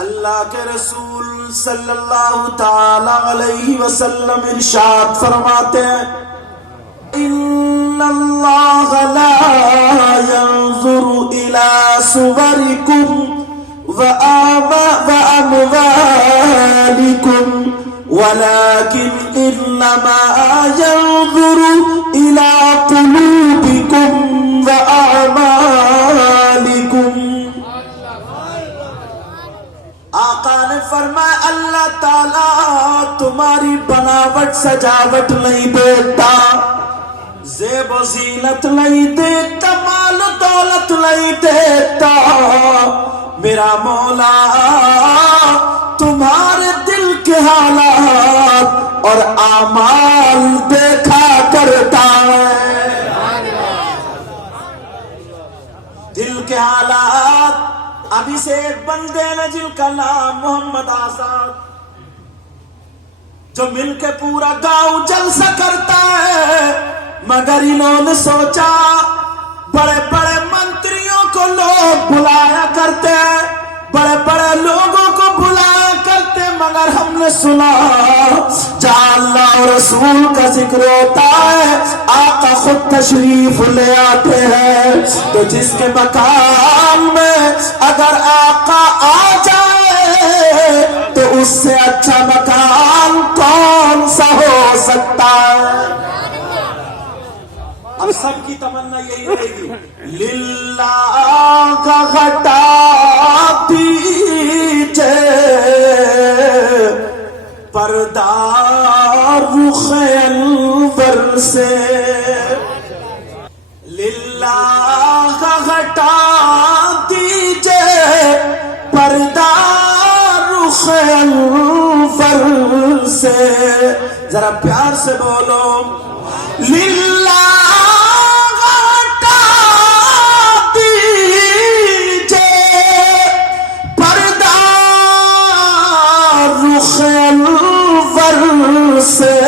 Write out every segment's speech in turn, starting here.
اللہ کے رسول صلی اللہ تعالی علیہ وسلم ارشاد فرماتے ہیں ان اللہ لا ينظر الى صورکم واموالکم ولكن انما ينظر الى قلوبکم واعمالکم. آقا نے فرمایا اللہ تعالیٰ تمہاری بناوٹ سجاوٹ نہیں دیکھتا، زیب و زینت نہیں دیکھتا، مال و دولت نہیں دیکھتا، میرا مولا تمہارے دل کے حالات اور اعمال دیکھا کرتا ہے. دل کے حالات. ابھی سے ایک بندے نے جن کا نام محمد آزاد، جو مل کے پورا گاؤں جلسہ کرتا ہے، مگر انہوں نے سوچا بڑے بڑے منتریوں کو لوگ بلایا کرتے ہیں، بڑے بڑے لوگوں کو بلایا کرتے، مگر ہم نے سنا جہاں اللہ اور رسول کا ذکر ہوتا ہے آقا خود تشریف لے آتے ہیں. تو جس کے مقام میں اگر آقا آ جائے تو اس سے اچھا مقام کون سا ہو سکتا ہے؟ اب سب کی تمنا یہی رہے گی للہ کا گھٹا دیجے پردہ رخ انور سے، للہ کا گھٹا دیجے پردہ رخ انور سے. ذرا پیار سے بولو للہ سے،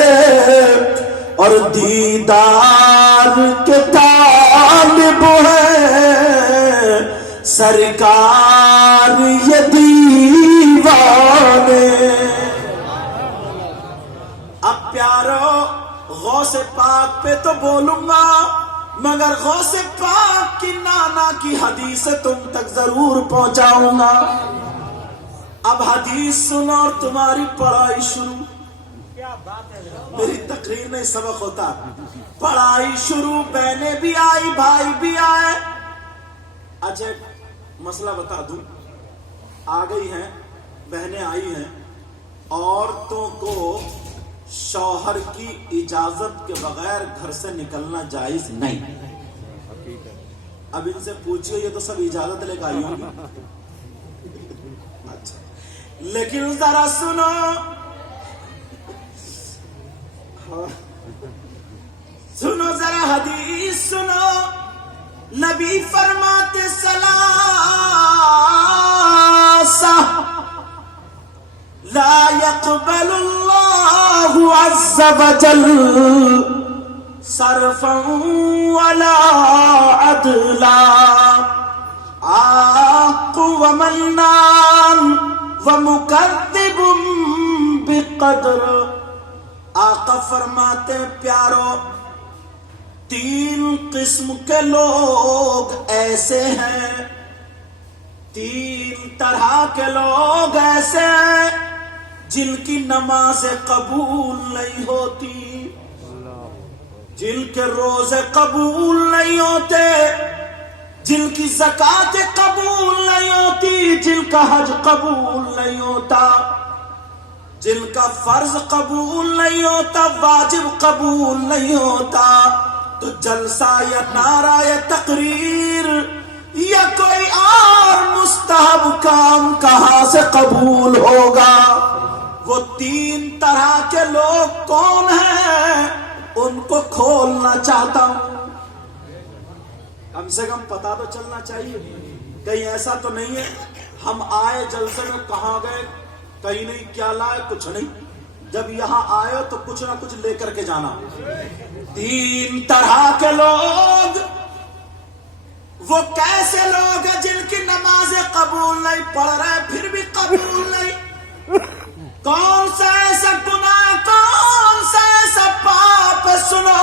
اور دیدار کے طالب ہے سرکار یہ دیوانے. اب پیارو غوث پاک پہ تو بولوں گا، مگر غوث پاک کی نانا کی حدیث تم تک ضرور پہنچاؤں گا. اب حدیث سنو اور تمہاری پڑھائی شروع. میری تقریر میں سبق ہوتا، پڑھائی شروع، بہنیں بھی آئی بھائی بھی آئے. اچھا مسئلہ بتا دوں، آ گئی ہیں بہنیں آئی ہیں، عورتوں کو شوہر کی اجازت کے بغیر گھر سے نکلنا جائز نہیں. اب ان سے پوچھئے یہ تو سب اجازت لے کے آئی ہوں گی. اچھا لیکن ذرا سنو، سنو ذرا حدیث سنو. نبی فرماتے ثلاثہ لا يقبل اللہ عز وجل صرفا ولا عدلا، عاق ومنان ومکذب بقدر. آقا فرماتے پیارو 3 قسم کے لوگ ایسے ہیں، 3 طرح کے لوگ ایسے ہیں جن کی نماز قبول نہیں ہوتی، جن کے روزے قبول نہیں ہوتے، جن کی زکات قبول نہیں ہوتی، جن کا حج قبول نہیں ہوتا، جن کا فرض قبول نہیں ہوتا، واجب قبول نہیں ہوتا. تو جلسہ یا نعرہ یا تقریر یا کوئی اور مستحب کام کہاں سے قبول ہوگا؟ وہ 3 طرح کے لوگ کون ہیں ان کو کھولنا چاہتا ہوں. کم سے کم پتا تو چلنا چاہیے، کہیں ایسا تو نہیں ہے ہم آئے جلسے میں کہاں گئے کہیں نہیں، کیا لائے کچھ نہیں. جب یہاں آئے تو کچھ نہ کچھ لے کر کے جانا. 3 طرح کے لوگ، وہ کیسے لوگ ہیں جن کی نمازیں قبول نہیں، پڑھ رہے پھر بھی قبول کون سا ایسا گناہ، کون سا ایسا پاپ ہے؟ سنو،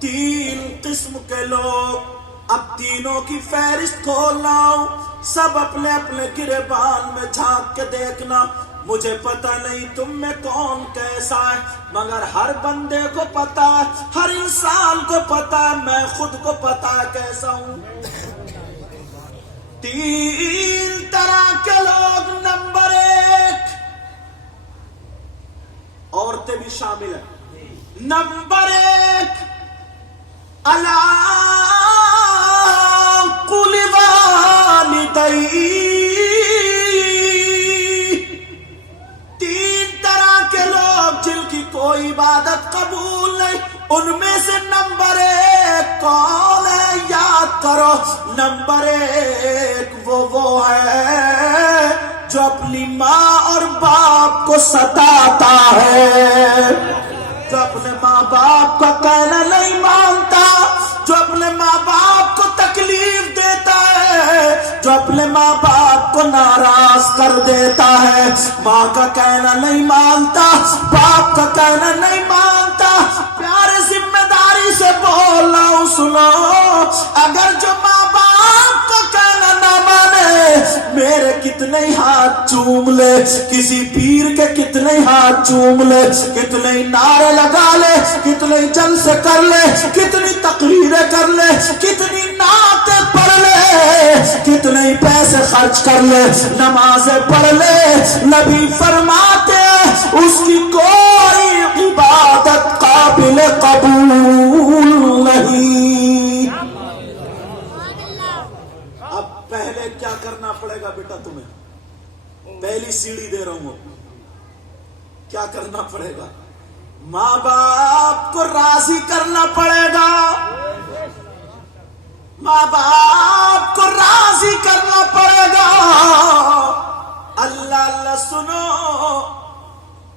3 قسم کے لوگ، اب تینوں کی فہرست کھولنا ہوں، سب اپنے اپنے گریبان میں جھانک کے دیکھنا۔ مجھے پتہ نہیں تم میں کون کیسا ہے، مگر ہر بندے کو پتا ہے، ہر انسان کو پتا ہے، میں خود کو پتا ہے کیسا ہوں۔ 3 طرح کے لوگ۔ نمبر 1، عورتیں بھی شامل ہیں۔ نمبر 1، قل والدی۔ 3 طرح کے لوگ جن کی کوئی عبادت قبول نہیں، ان میں سے نمبر 1 کون ہے؟ یاد کرو، نمبر 1 وہ ہے جو اپنی ماں اور باپ کو ستاتا ہے، جو اپنے ماں باپ کا کہنا نہیں مانتا، جو اپنے ماں باپ کو تکلیف دیتا ہے، جو اپنے ماں باپ کو ناراض کر دیتا ہے، ماں کا کہنا نہیں مانتا، باپ کا کہنا نہیں مانتا۔ پیارے ذمہ داری سے بول رہا ہوں، سنو، اگر جو ماں باپ کا کہنا نہ مانے، میرے کتنے ہی ہاتھ چوم لے، کسی پیر کے کتنے ہی ہاتھ چوم لے، کتنے ہی نعرے لگا لے، کتنے ہی جلسے کر لے، کتنی تقریریں کر لے، کتنی نعتیں پڑھ لے، کتنے ہی پیسے خرچ کر لے، نمازیں پڑھ لے، نبی فرماتے ہیں اس کی کوئی عبادت قابل قبول نہیں۔ اب پہلے کیا کرنا پڑے گا بیٹا تمہیں؟ پہلی سیڑھی دے رہا ہوں، کیا کرنا پڑے گا؟ ماں باپ کو راضی کرنا پڑے گا، ماں باپ کو راضی کرنا پڑے گا۔ اللہ اللہ سنو،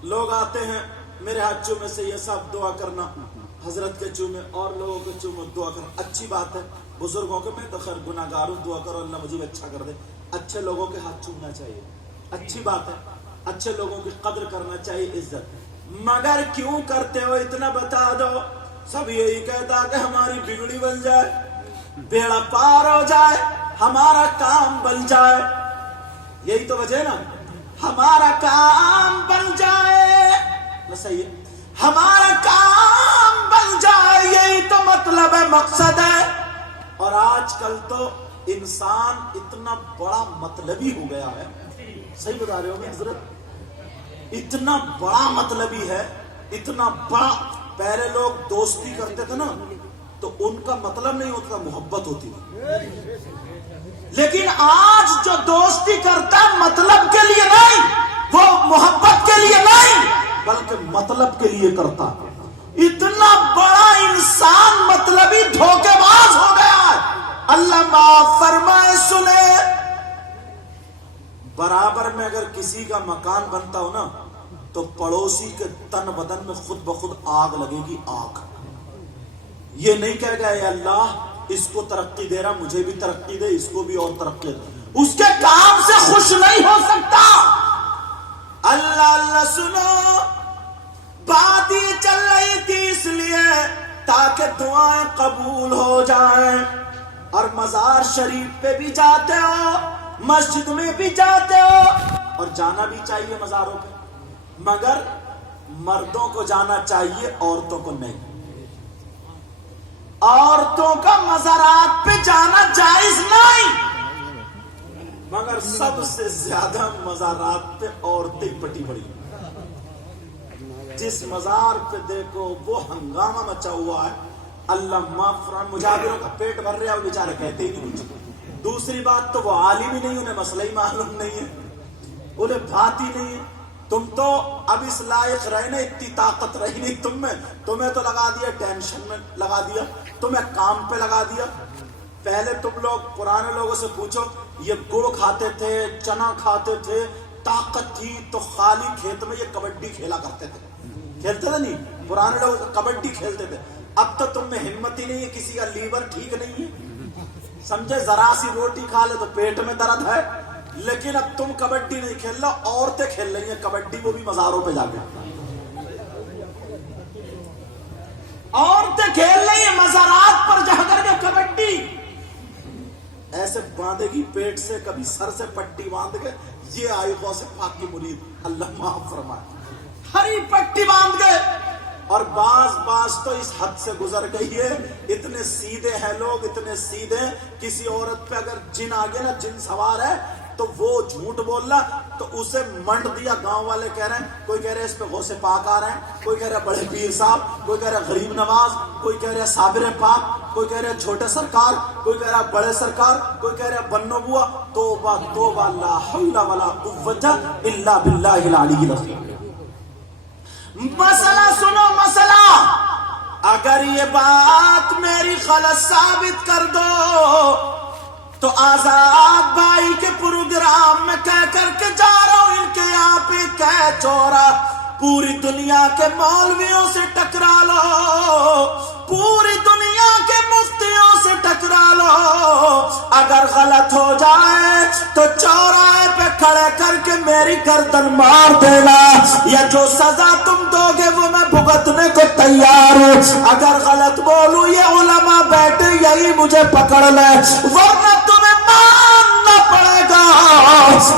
لوگ آتے ہیں میرے ہاتھ چومے سے یہ سب دعا کرنا، حضرت کے چومے اور لوگوں کے چومے دعا کرنا، اچھی بات ہے۔ بزرگوں کے، میں تو خیر گناہ گار ہوں، دعا کرو اللہ مجھے اچھا کر دے۔ اچھے لوگوں کے ہاتھ چومنا چاہیے، اچھی بات ہے، اچھے لوگوں کی قدر کرنا چاہیے، عزت۔ مگر کیوں کرتے ہو اتنا بتا دو۔ سب یہی کہتا کہ ہماری بگڑی بن جائے، بیڑا پار ہو جائے، ہمارا کام بن جائے، یہی تو وجہ ہے نا، ہمارا کام بن جائے، صحیح ہے، ہمارا کام بن جائے، یہی تو مطلب ہے، مقصد ہے۔ اور آج کل تو انسان اتنا بڑا مطلبی ہو گیا ہے، صحیح بتا رہے ہو میں حضرت، اتنا بڑا مطلبی ہے، اتنا بڑا۔ پہلے لوگ دوستی کرتے تھے نا تو ان کا مطلب نہیں ہوتا، محبت ہوتی تھی، لیکن آج جو دوستی کرتا ہے مطلب کے لیے نہیں، وہ محبت کے لیے نہیں بلکہ مطلب کے لیے کرتا ہے۔ اتنا بڑا انسان مطلبی دھوکے باز ہو گیا ہے۔ اللہ معاف فرمائے، سنے، برابر میں اگر کسی کا مکان بنتا ہو نا تو پڑوسی کے تن بدن میں خود بخود آگ لگے گی، آگ۔ یہ نہیں کہے گا اے اللہ اس کو ترقی دے رہا، مجھے بھی ترقی دے، اس کو بھی اور ترقی دے، اس کے کام سے خوش نہیں ہو سکتا۔ اللہ اللہ سنو، بات ہی چل رہی تھی اس لیے تاکہ دعائیں قبول ہو جائیں، اور مزار شریف پہ بھی جاتے ہو، مسجد میں بھی جاتے ہو، اور جانا بھی چاہیے مزاروں پہ، مگر مردوں کو جانا چاہیے، عورتوں کو نہیں۔ عورتوں کا مزارات پہ جانا جائز نہیں، مگر سب سے زیادہ مزارات پہ عورتیں پٹی پڑی۔ جس مزار پہ دیکھو وہ ہنگامہ مچا ہوا ہے، اللہ معاف فرمائے، مجاہدوں کا پیٹ بھر رہا ہے، وہ بیچارے کہتے ہی نہیں کچھ۔ دوسری بات تو وہ عالم ہی نہیں، انہیں مسئلہ ہی معلوم نہیں ہے، انہیں بات ہی نہیں ہے۔ تم تو اب اس لائق رہے نا، اتنی طاقت رہی نہیں تم میں، تمہیں تو لگا دیا ٹینشن میں، لگا دیا تمہیں کام پہ، لگا دیا۔ پہلے تم لوگ پرانے لوگوں سے پوچھو، یہ گڑ کھاتے تھے، چنا کھاتے تھے، طاقت تھی تو خالی کھیت میں یہ کبڈی کھیلا کرتے تھے، کھیلتے تھے نہیں؟ پرانے لوگ کبڈی کھیلتے تھے۔ اب تو تم میں ہمت ہی نہیں ہے، کسی کا لیور ٹھیک نہیں ہے، سمجھے، ذرا سی روٹی کھا لے تو پیٹ میں درد ہے، لیکن اب تم کبڈی نہیں کھیل رہا، عورتیں کھیل رہی ہیں کبڈی، وہ بھی مزاروں پہ جا کے، عورتیں کھیل رہی ہیں مزارات پر جا کر کے کبڈی، ایسے باندھے گی پیٹ سے، کبھی سر سے پٹی باندھ کے، یہ آئی غوث پاک کی مرید، اللہ معاف فرمائے، ہری پٹی باندھ گئے. اور بعض تو اس حد سے گزر گئی ہے، اتنے سیدھے ہیں لوگ، اتنے سیدھے، کسی عورت پہ اگر جن آ گیا نا، جن سوار ہے تو وہ جھوٹ بول رہا تو اسے منڈ دیا. گاؤں والے کہہ رہے ہیں، کوئی کہہ رہے ہیں اس پہ غوث پاک آ رہے ہیں، کوئی کہہ رہے ہیں بڑے پیر صاحب، کوئی کہہ رہے ہیں غریب نواز، کوئی کہہ رہے ہیں صابر پاک، کوئی کہہ رہے ہیں چھوٹے سرکار، کوئی کہہ رہا ہے بڑے سرکار، کوئی کہہ رہے ہیں بنو بوا. توبہ توبہ، لا حول ولا قوت الا باللہ العلی العظیم. مسئلہ سنو، مسئلہ، اگر یہ بات میری غلط ثابت کر دو تو آزاد بھائی کے پروگرام میں کہہ کر کے جا رہا ہوں، ان کے یہاں پہ کہہ چورا، پوری دنیا کے مولویوں سے ٹکرا لو، پوری دنیا کے مفتیوں سے ٹکرا لو، اگر غلط ہو جائے تو چوراہے پہ کھڑے کر کے میری گردن مار دینا، یا جو سزا تم دو گے وہ میں بھگتنے کو تیار ہوں. اگر غلط بولوں یہ علماء بیٹھے یہی مجھے پکڑ لے، ورنہ تمہیں ماننا پڑے گا.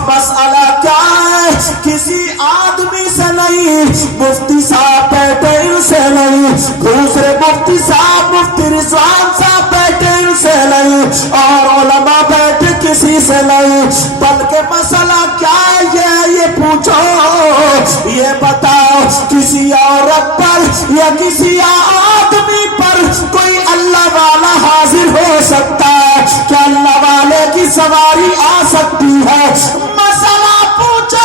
مسئلہ کیا ہے؟ کسی آدمی سے نہیں، مفتی صاحب بیٹھے ان سے نہیں، دوسرے مفتی صاحب مفتی رضوان صاحب بیٹھے ان سے نہیں، اور علماء بیٹھے کسی سے نہیں، بلکہ مسئلہ کیا ہے یہ پوچھو، یہ بتاؤ کسی عورت پر یا کسی آدمی پر کوئی اللہ والا حاضر ہو سکتا ہے کیا؟ اللہ والے کی سواری آ سکتی ہے؟ مسئلہ پوچھو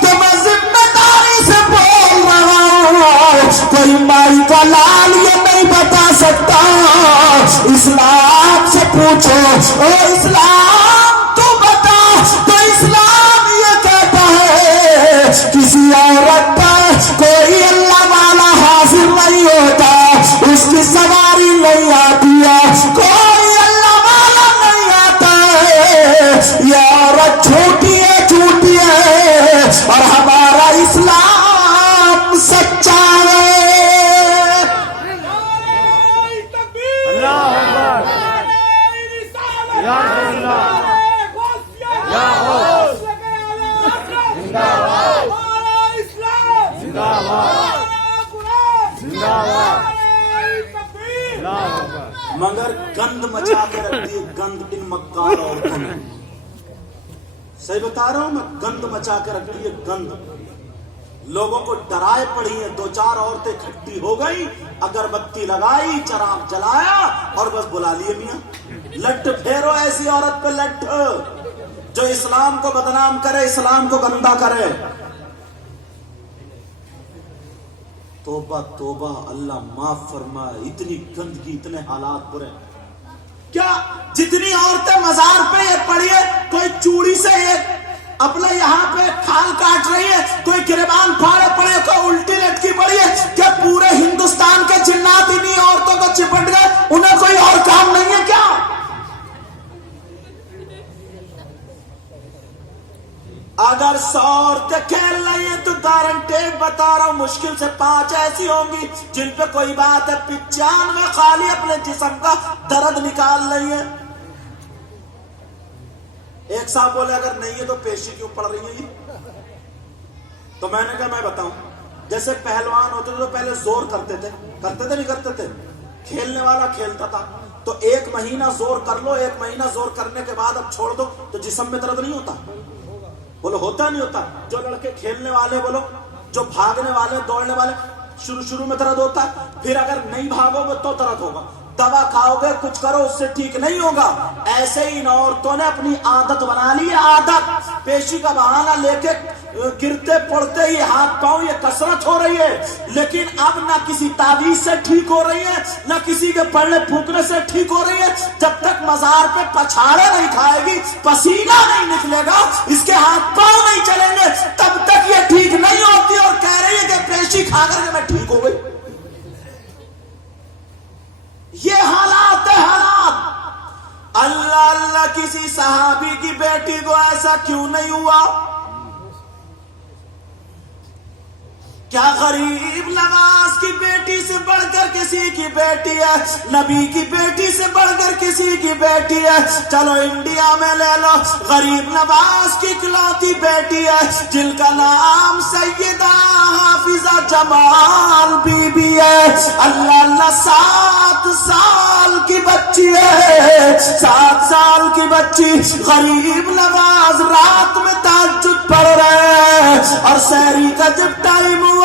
تو میں ذمہ داری سے بول رہا ہوں، کوئی مائی کا لال یہ نہیں بتا سکتا. اسلام سے پوچھو، او اسلام تو بتا، تو اسلام یہ کہتا ہے کسی عورت پر کوئی اللہ والا حاضر نہیں ہوتا، اس کی سواری نہیں آتی ہے، کوئی اللہ والا نہیں آتا ہے. یہ عورت جھوٹی ہے، جھوٹی ہے، اور ہمارا اسلام سچا ہے. مگر گند مچا کے رکھتی ہے، گند ان مکار عورتوں نے، صحیح بتا رہا ہوں میں، گند مچا کے رکھتی ہے، گند. لوگوں کو ڈرائے پڑی ہے، دو چار عورتیں اکٹھی ہو گئی، اگربتی لگائی، چراغ جلایا اور بس بلا لیے میاں. لٹ پھیرو ایسی عورت پہ، لٹ جو اسلام کو بدنام کرے، اسلام کو گندا کرے. توبہ توبہ، اللہ معاف فرمائے. اتنی گندگی، اتنے حالات برے. کیا جتنی عورتیں مزار پہ یہ پڑی ہے، کوئی چوڑی سے یہ اپنے یہاں پہ کھال کاٹ رہی ہے، کوئی گریبان پھاڑے پڑے، کوئی الٹی لٹکی پڑی ہے، کیا پورے ہندوستان کے جنات انہی عورتوں کو چپٹ گئے؟ انہیں کوئی اور کام نہیں ہے کیا؟ اگر 100 عورتیں کھیل رہی ہیں تو گارنٹی بتا رہا ہوں مشکل سے 5 ایسی ہوں گی جن پہ کوئی بات ہے، 95 خالی اپنے جسم کا درد نکال رہی ہے. ایک صاحب بولے اگر نہیں ہے تو پیشی کیوں پڑ رہی ہے یہ؟ تو میں نے کہا میں بتاؤں، جیسے پہلوان ہوتے تو پہلے زور کرتے تھے نہیں کرتے تھے؟ کھیلنے والا کھیلتا تھا تو 1 مہینہ زور کر لو، 1 مہینہ زور کرنے کے بعد اب چھوڑ دو تو جسم میں درد نہیں ہوتا؟ بولو ہوتا نہیں ہوتا؟ جو لڑکے کھیلنے والے، بولو جو بھاگنے والے، دوڑنے والے، شروع میں درد ہوتا ہے، پھر اگر نہیں بھاگو گے تو درد ہوگا، دوا کھاؤ گے کچھ کرو اس سے ٹھیک نہیں ہوگا. ایسے ہی ان عورتوں نے اپنی عادت بنا لی ہے، عادت، پیشی کا بہانہ لے کے گرتے پڑتے ہی ہاتھ پاؤں یہ کسرت ہو رہی ہے. لیکن اب نہ کسی تعویذ سے ٹھیک ہو رہی ہے، نہ کسی کے پڑھنے پھونکنے سے ٹھیک ہو رہی ہے. جب تک مزار پہ پچھاڑے نہیں کھائے گی، پسینہ نہیں نکلے گا، اس کے ہاتھ پاؤں نہیں چلیں گے، تب تک یہ ٹھیک نہیں ہوتی. اور کہہ رہی ہے کہ پیشی کھا کر کے میں ٹھیک ہو گئی. یہ حالات ہے، حالات. اللہ اللہ کی کسی صحابی کی بیٹی کو ایسا کیوں نہیں ہوا؟ کیا غریب نواز کی بیٹی سے بڑھ کر کسی کی بیٹی ہے؟ نبی کی بیٹی سے بڑھ کر کسی کی بیٹی ہے؟ چلو انڈیا میں لے لو، غریب نواز کی اکلوتی بیٹی ہے جن کا نام سیدہ حافظہ جمال بی بی ہے۔ اللہ اللہ، 7 سال کی بچی ہے، 7 سال کی بچی۔ غریب نواز رات میں تہجد پڑھ رہے ہیں اور سحری کا جب ٹائم ہوا،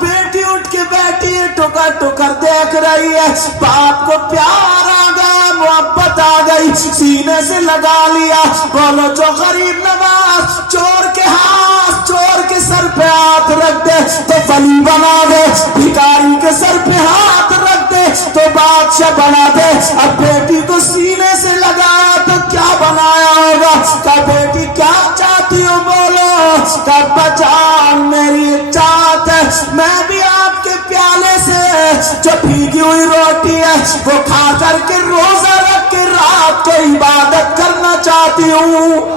بیٹی اٹھ کے بیٹھی ہے، ٹکر ٹکر دیکھ رہی ہے۔ باپ کو پیار آ گیا، محبت آ گئی، سینے سے لگا لیا۔ بولو جو غریب نواز چور کے ہاتھ، چور کے سر پہ ہاتھ رکھ دے تو ولی بنا دے، بھکاری کے سر پہ ہاتھ رکھ دے تو بادشاہ بنا دے۔ اب بیٹی کو سینے سے لگایا تو کیا بنایا ہوگا؟ کہ بیٹی کیا چاہتی ہو؟ بولو۔ کہ ابا جان میری چاہت ہے میں بھی آپ کے پیالے سے جو بھیگی ہوئی روٹی ہے وہ کھا کر کے روزہ رکھ کے رات کو عبادت کرنا چاہتی ہوں۔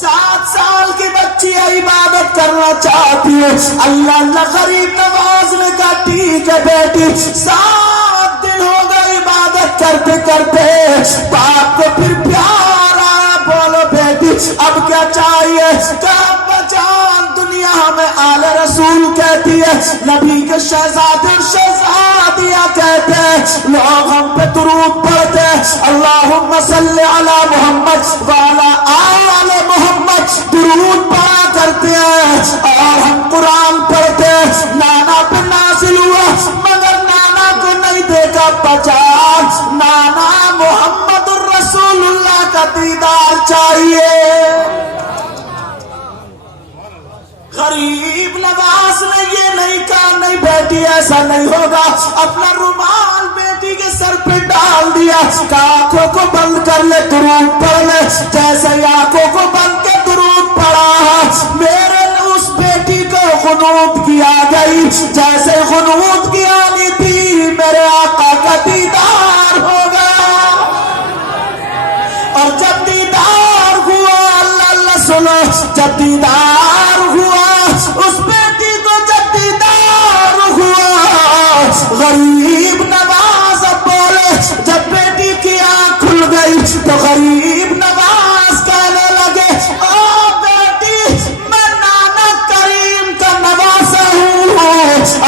7 سال کی بچی عبادت کرنا چاہتی ہے۔ اللہ اللہ، غریب نواز نے کہا ٹھیک ہے بیٹی۔ 7 دن ہو گئے عبادت کرتے کرتے، باپ کو پھر پیار آیا۔ بولو بیٹی اب کیا چاہیے؟ ابا جان دنیا ہمیں آل رسول کہتی ہے، نبی کے شہزادے اور شہزادیاں کہتے ہیں، لوگ ہم پہ درود پڑھتے ہیں، اللہم صلی علی محمد وعلی آل محمد، درود پڑھا کرتے ہیں اور ہم قرآن پڑھتے ہیں۔ نانا پہ نازل ہوا مگر نانا کو نہیں دیکھا پہچان، نانا محمد الرسول اللہ کا دیدار چاہیے۔ غریب نواز نے یہ نہیں کہا نہیں بیٹی ایسا نہیں ہوگا، اپنا رومال بیٹی کے سر پہ ڈال دیا، آنکھوں کو بند کر لے درود پڑھ لے۔ جیسے آنکھوں کو بند کے درود پڑھا، میرے اس بیٹی کو غنود کی آ گئی، جیسے غنود کی آنی تھی میرے آقا کا دیدار ہو گیا۔ اور جب دیدار ہوا، اللہ اللہ سنو، جب دیدار ہوا اس بیٹی کو، جب دیدار ہوا غریب نواز اب بولے، جب بیٹی کی آنکھ کھل گئی تو غریب نواز کہنے لگے او بیٹی میں نانا کریم کا نواسا ہوں،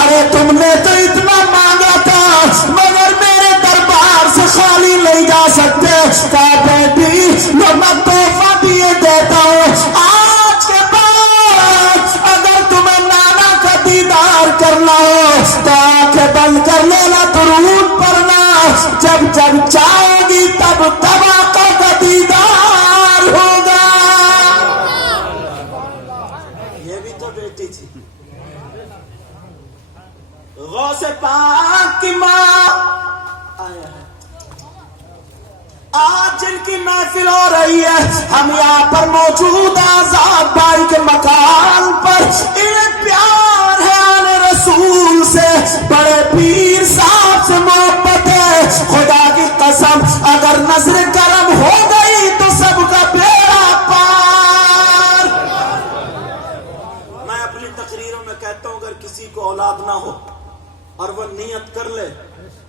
ارے تم نے تو اتنا مانگا تھا مگر میرے دربار سے خالی نہیں جا سکتے۔ کہا بیٹی لو میں تحفہ دیے دیتا ہوں، آج کے بعد اگر تمہیں نانا کا دیدار کرنا ہو تو آنکھیں بند کر لینا، درود پڑھنا، جب جب چاہے گی تب تب آقا کا دیدار ہوگا۔ یہ بھی تو بیٹی تھی، غوث پاک کی ماں آیا ہے۔ آج جن کی محفل ہو رہی ہے، ہم یہاں پر موجود آزاد بھائی کے مکان پر، انہیں پیار ہے آل رسول سے، بڑے پیر صاحب سے محبت ہے۔ خدا کی قسم اگر نظر کرم ہو گئی تو سب کا بیڑا پار۔ میں اپنی تقریروں میں کہتا ہوں اگر کسی کو اولاد نہ ہو اور وہ نیت کر لے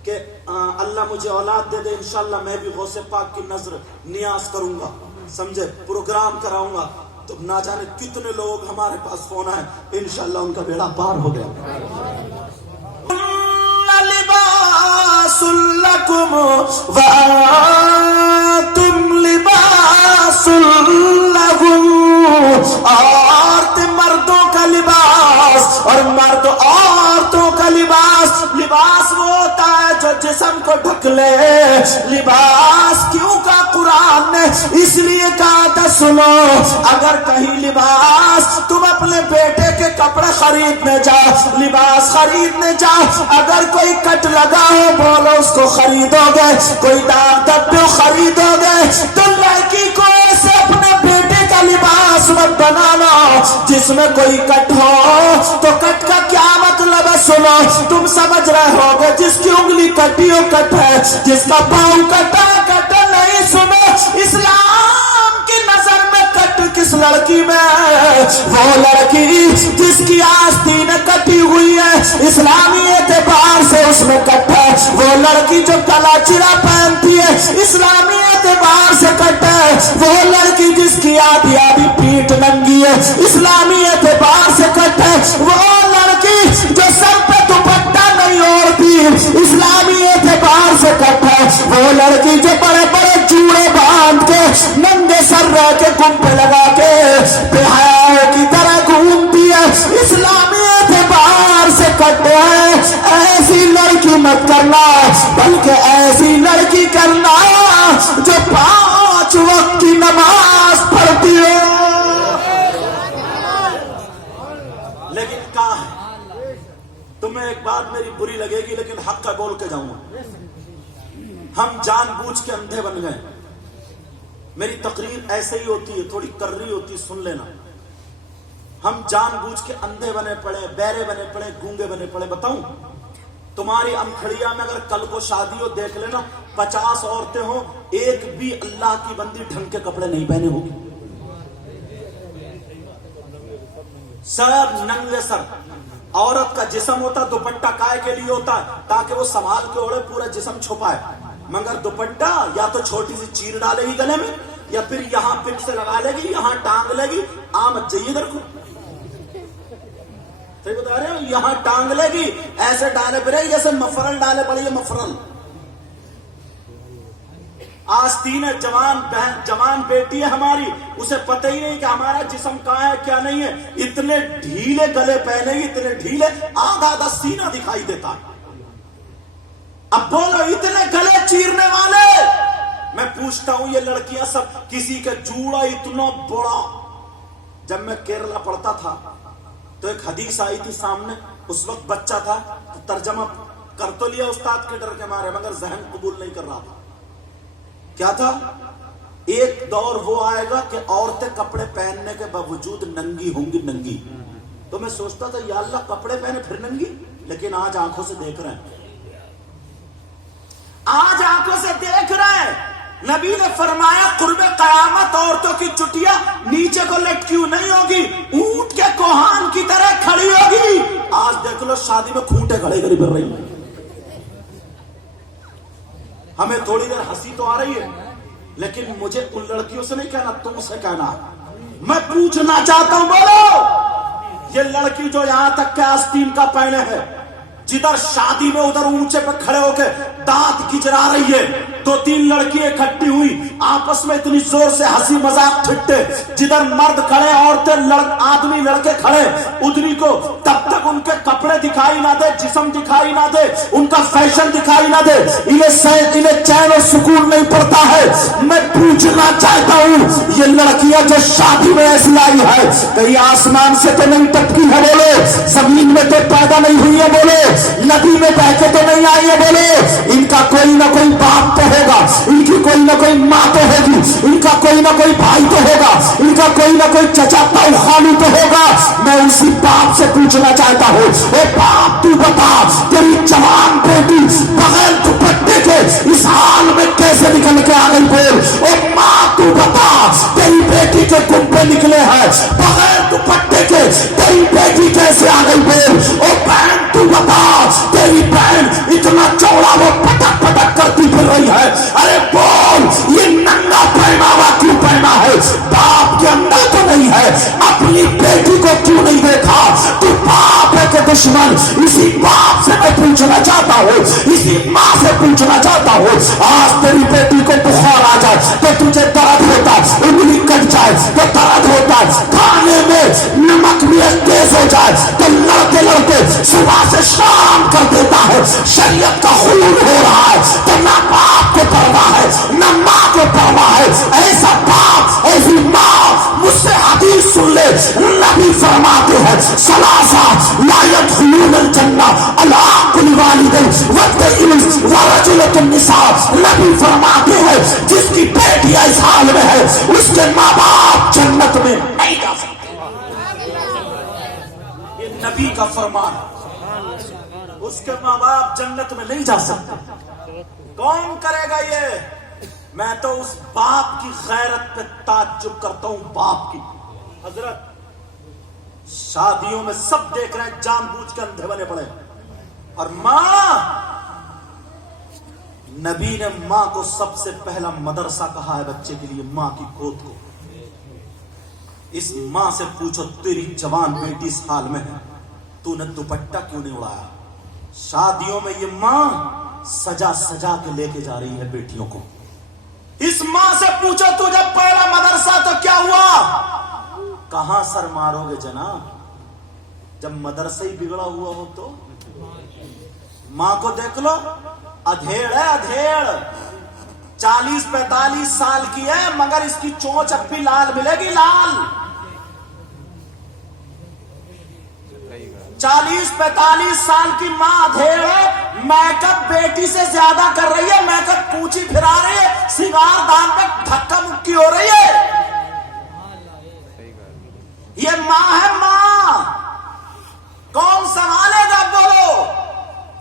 کہ اللہ مجھے اولاد دے دے، انشاءاللہ میں بھی غوث پاک کی نظر نیاز کروں گا، سمجھے، پروگرام کراؤں گا، تو نہ جانے کتنے لوگ ہمارے پاس فون آئے، انشاءاللہ ان کا بیڑا پار ہو گیا۔ لباس لکم وانتم لباس لہم، عورتیں مردوں کا لباس اور مرد عورتوں کا لباس۔ لباس وہ ہوتا ہے جو جسم کو ڈھک لے، لباس کیوں کا قرآن نے اس لیے کہا تھا، سنو اگر کہیں لباس تم اپنے بیٹے کے کپڑے خریدنے جاؤ، لباس خریدنے جاؤ، اگر کوئی کٹ لگا ہو بولو اس کو خریدو گے، کوئی داغ دھبے خریدو گے، تو لڑکی کو ایسے اپنے بیٹے کا لباس مت بنانا جس میں کوئی کٹ ہو۔ تو کٹ کا کیا مطلب ہے؟ سنو تم سمجھ رہے ہوگے، جس کی انگلی کٹیو کٹ ہے، جس کا پاؤں کٹا کٹ نہیں سنو اسلام کی نظر میں کٹ کس لڑکی میں ہے؟ وہ لڑکی جس کی آستین کٹی ہوئی ہے، اسلامی اعتبار سے اس میں کٹ ہے۔ وہ لڑکی جو کلا چرا پہنتی ہے، اسلامی اعتبار سے کٹ ہے۔ وہ لڑکی جس کی آدھی آدھی پیٹ ننگی ہے، اسلامی اعتبار سے کٹ ہے۔ وہ لڑکی جو سر پہ دوپٹہ نہیں اوڑھتی، اسلامی اعتبار سے کٹ ہے۔ وہ لڑکی جو بڑے بڑے جوڑے باندھ کے ننگے سر رہ کے گمبے لگا کے بے حیاؤں کی طرح گھومتی ہے، اسلامی اعتبار سے کٹ ہے۔ ایسی لڑکی مت کرنا، بلکہ ایسی لڑکی کرنا جو 5 وقت کی نماز پڑھتی ہو۔ لیکن کہاں ہے؟ تمہیں ایک بات میری بری لگے گی لیکن حق کا بول کے جاؤں گا، ہم جان بوجھ کے اندھے بن گئے۔ میری تقریر ایسے ہی ہوتی ہے، تھوڑی کرری ہوتی ہے، سن لینا۔ ہم جان بوجھ کے اندھے بنے پڑے، بہرے بنے پڑے، گونگے بنے پڑے۔ بتاؤں تمہاری امکھڑیا میں اگر کل کو شادی ہو، دیکھ لینا 50 عورتیں ہوں، ایک بھی اللہ کی بندی ڈھنگ کے کپڑے نہیں پہنے ہوگی، سب ننگے سر۔ عورت کا جسم ہوتا دوپٹہ کائے کے لیے ہوتا ہے تاکہ وہ سنبھال کے اوڑھے، پورا جسم چھپائے، مگر دوپٹہ یا تو چھوٹی سی چیر ڈالے گی گلے میں، یا پھر یہاں پک سے لگا لے گی، یہاں ٹانگ لے گی۔ مت جائیے ادھر کو، صحیح بتا رہے ہو، یہاں ٹانگ لے گی، ایسے ڈالے پھرے جیسے مفرل ڈالے پڑی ہے، مفرل۔ آستین ہے، جوان بہن، جوان بیٹی ہے ہماری، اسے پتہ ہی نہیں کہ ہمارا جسم کہاں ہے کیا نہیں ہے، اتنے ڈھیلے گلے پہنے گی، اتنے ڈھیلے، آدھا آدھا سینہ دکھائی دیتا ہے۔ اب بولو اتنے گلے چیرنے والے، میں پوچھتا ہوں یہ لڑکیاں سب کسی کا جوڑا اتنا بڑا۔ جب میں کیرلا پڑھتا تھا تو ایک حدیث آئی تھی سامنے، اس وقت بچہ تھا تو ترجمہ کر تو لیا استاد کے ڈر کے مارے، مگر ذہن قبول نہیں کر رہا تھا۔ کیا تھا؟ ایک دور وہ آئے گا کہ عورتیں کپڑے پہننے کے باوجود ننگی ہوں گی، ننگی۔ تو میں سوچتا تھا یا اللہ کپڑے پہنے پھر ننگی، لیکن آج آنکھوں سے دیکھ رہے ہیں، آج آنکھوں سے دیکھ رہے ہیں۔ نبی نے فرمایا قرب قیامت عورتوں کی چٹیا نیچے کو لٹکی نہیں ہوگی، اونٹ کے کوہان کی طرح کھڑی ہوگی۔ آج دیکھ لو شادی میں کھوٹے کھڑے کری پھر رہی ہیں۔ ہمیں تھوڑی دیر ہنسی تو آ رہی ہے، لیکن مجھے ان لڑکیوں سے نہیں کہنا، تم سے کہنا۔ میں پوچھنا چاہتا ہوں، بولو یہ لڑکی جو یہاں تک کہ آستین کا پہنے ہے، جدھر شادی میں ادھر اونچے پہ کھڑے ہو کے دانت گجرا رہی ہے، 2-3 لڑکی اکٹھی ہوئی آپس میں اتنی زور سے ہنسی مذاق ٹھٹے، جدھر مرد کھڑے، عورتیں آدمی لڑکے کھڑے، ادھری کو تب تک ان کے کپڑے دکھائی نہ دے، جسم دکھائی نہ دے، ان کا فیشن دکھائی نہ دے، انہیں چین و سکون نہیں پڑتا ہے۔ میں پوچھنا چاہتا ہوں یہ لڑکیاں جو شادی میں ایسی آئی ہے، کہیں آسمان سے تو نہیں ٹپکی ہے بولے، زمین میں تو پیدا نہیں ہوئی ہے بولے، ندی میں بہ کے تو نہیں آئی ہے بولے، ان کا کوئی نہ کوئی باپ تو ہوگا، ان کی کوئی نہ کوئی ماں تو ہوگی، ان کا کوئی نہ کوئی بھائی تو ہوگا، ان کا کوئی نہ کوئی چچا تاؤ خالو تو ہوگا۔ میں اسی باپ سے پوچھنا چاہتا ہوں، اے باپ تو بتا تیری جوان بیٹی بغیر دوپٹے کے اس حال میں کیسے نکل کے آ گئی بول؟ اے ماں تو بتا تیری بیٹی کے گمبے نکلے ہیں بغیر دوپٹے کے، تیری بیٹی کیسے آ گئی بول؟ اے بہن تو بتا تیری بہن اتنا چوڑا وہ پٹک پٹک کرتی پھر رہی ہے، ارے بول یہ ننگا پہناوا کیوں پہنا ہے؟ باپ کے اندر تو نہیں ہے، اپنی بیٹی کو کیوں نہیں دیکھا؟ تو باپ ہے کہ دشمن؟ اسی باپ سے میں پوچھنا چاہتا ہوں، اسی ماں سے پوچھنا چاہتا ہوں، آج تیری بیٹی کو بخار آ جائے تو تجھے درد ہوتا، انگلی کٹ جائے تو درد ہوتا، کھانے میں نمک بھی تیز ہو جائے تو لڑتے لڑتے صبح سے شام کر دیتا ہے، شریعت کا خون ہو رہا ہے تو نہ باپ کو پرواہ ہے نہ ماں کو پرواہ ہے۔ ایسا باپ ایسی ماں مجھ سے حدیث سن لے، نبی فرماتے ہیں ثلاثہ لا يدخلون الجنہ الا کل والد ورجلۃ النساء، نبی فرماتے ہیں جس کی بیٹی اس حال میں ہے اس کے ماں باپ جنت میں نہیں جا سکتے۔ یہ نبی کا فرمان، اس کے ماں باپ جنت میں نہیں جا سکتے. کون کرے گا یہ؟ میں تو اس باپ کی غیرت پہ تعجب کرتا ہوں. باپ کی حضرت شادیوں میں سب دیکھ رہے ہیں جان بوجھ کے اندھے بنے پڑے. اور ماں، نبی نے ماں کو سب سے پہلا مدرسہ کہا ہے بچے کے لیے، ماں کی گود کو. اس ماں سے پوچھو تیری جوان بیٹی اس حال میں ہے، تو نے دوپٹہ کیوں نہیں اڑایا؟ شادیوں میں یہ ماں سجا سجا کے لے کے جا رہی ہے بیٹیوں کو. اس ماں سے پوچھو تو جب پہلا مدرسہ تو کیا ہوا؟ کہاں سر مارو گے جناب جب مدرسہ ہی بگڑا ہوا ہو تو؟ ماں کو دیکھ لو، ادھیڑ ہے ادھیڑ، 40-45 سال کی ہے مگر اس کی چونچ اب بھی لال ملے گی، لال. 40-45 سال کی ماں ادھیڑ ہے، میک اپ بیٹی سے زیادہ کر رہی ہے، میک اپ پونچھی پھرا رہی ہے، سنگار دان پہ دھکا مکی ہو رہی ہے. یہ ماں ہے ماں. کون سنبھالے گا؟ بولو.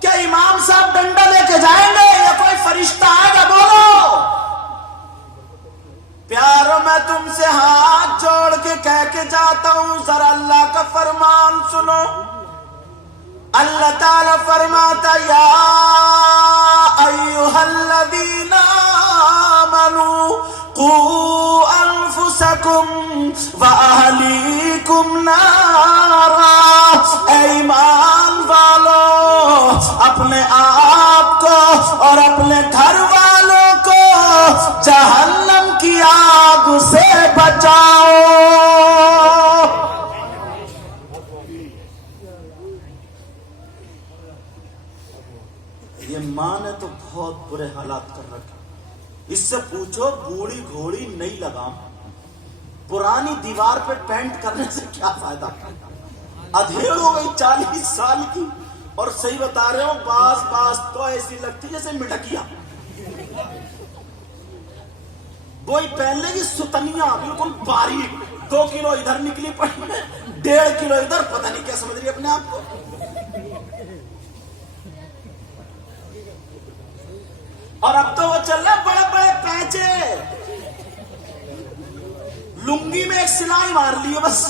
کیا امام صاحب ڈنڈا لے کے جائیں گے یا کوئی فرشتہ آئے گا؟ بولو. پیارو میں تم سے ہاتھ جوڑ کے کہہ کے جاتا ہوں، ذرا اللہ کا فرمان سنو. اللہ تعالیٰ فرماتا یا ایھا الذین آمنوا قوا انفسکم واہلیکم نارا. اے ایمان والو، اپنے آپ کو اور اپنے گھر والوں کو جہنم کی آگ سے بچاؤ. یہ ماں نے تو بہت برے حالات کر رکھے. اس سے پوچھو بوڑھی گھوڑی نہیں لگام، پرانی دیوار پہ پینٹ کرنے سے کیا فائدہ؟ ادھیڑ ہو گئی 40 سال کی. اور صحیح بتا رہے ہو، باز تو ایسی لگتی جیسے مٹکیا. وہی پہلے کی ستنیاں بالکل باریک، 2 کلو ادھر نکلی پڑی ہے، 1.5 کلو ادھر، پتہ نہیں کیا سمجھ رہی اپنے آپ کو. اور اب تو وہ چل رہے بڑے بڑے پینچے، لنگی میں ایک سلائی مار لی ہے بس.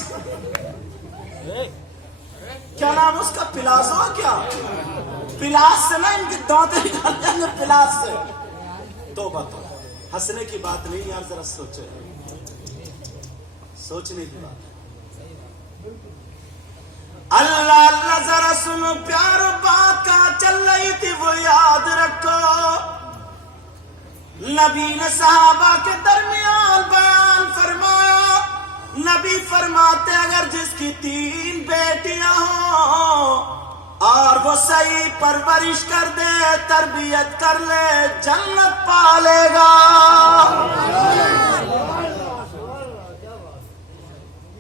کیا نام اس کا؟ پلاسو. کیا پلاس سے نا ان کی دانتیں نکال جائیں گے پلاس سے. تو بتاؤ، ہنسنے کی بات نہیں یار، ذرا سوچے، سوچنے کی بات. اللہ اللہ ذرا سنو پیارو، بات کہاں چل رہی تھی وہ یاد رکھو. نبی نے صحابہ کے درمیان بیان فرمایا. نبی فرماتے اگر جس کی 3 بیٹیاں ہوں اور وہ صحیح پرورش کر دے، تربیت کر لے، جنت پالے گا.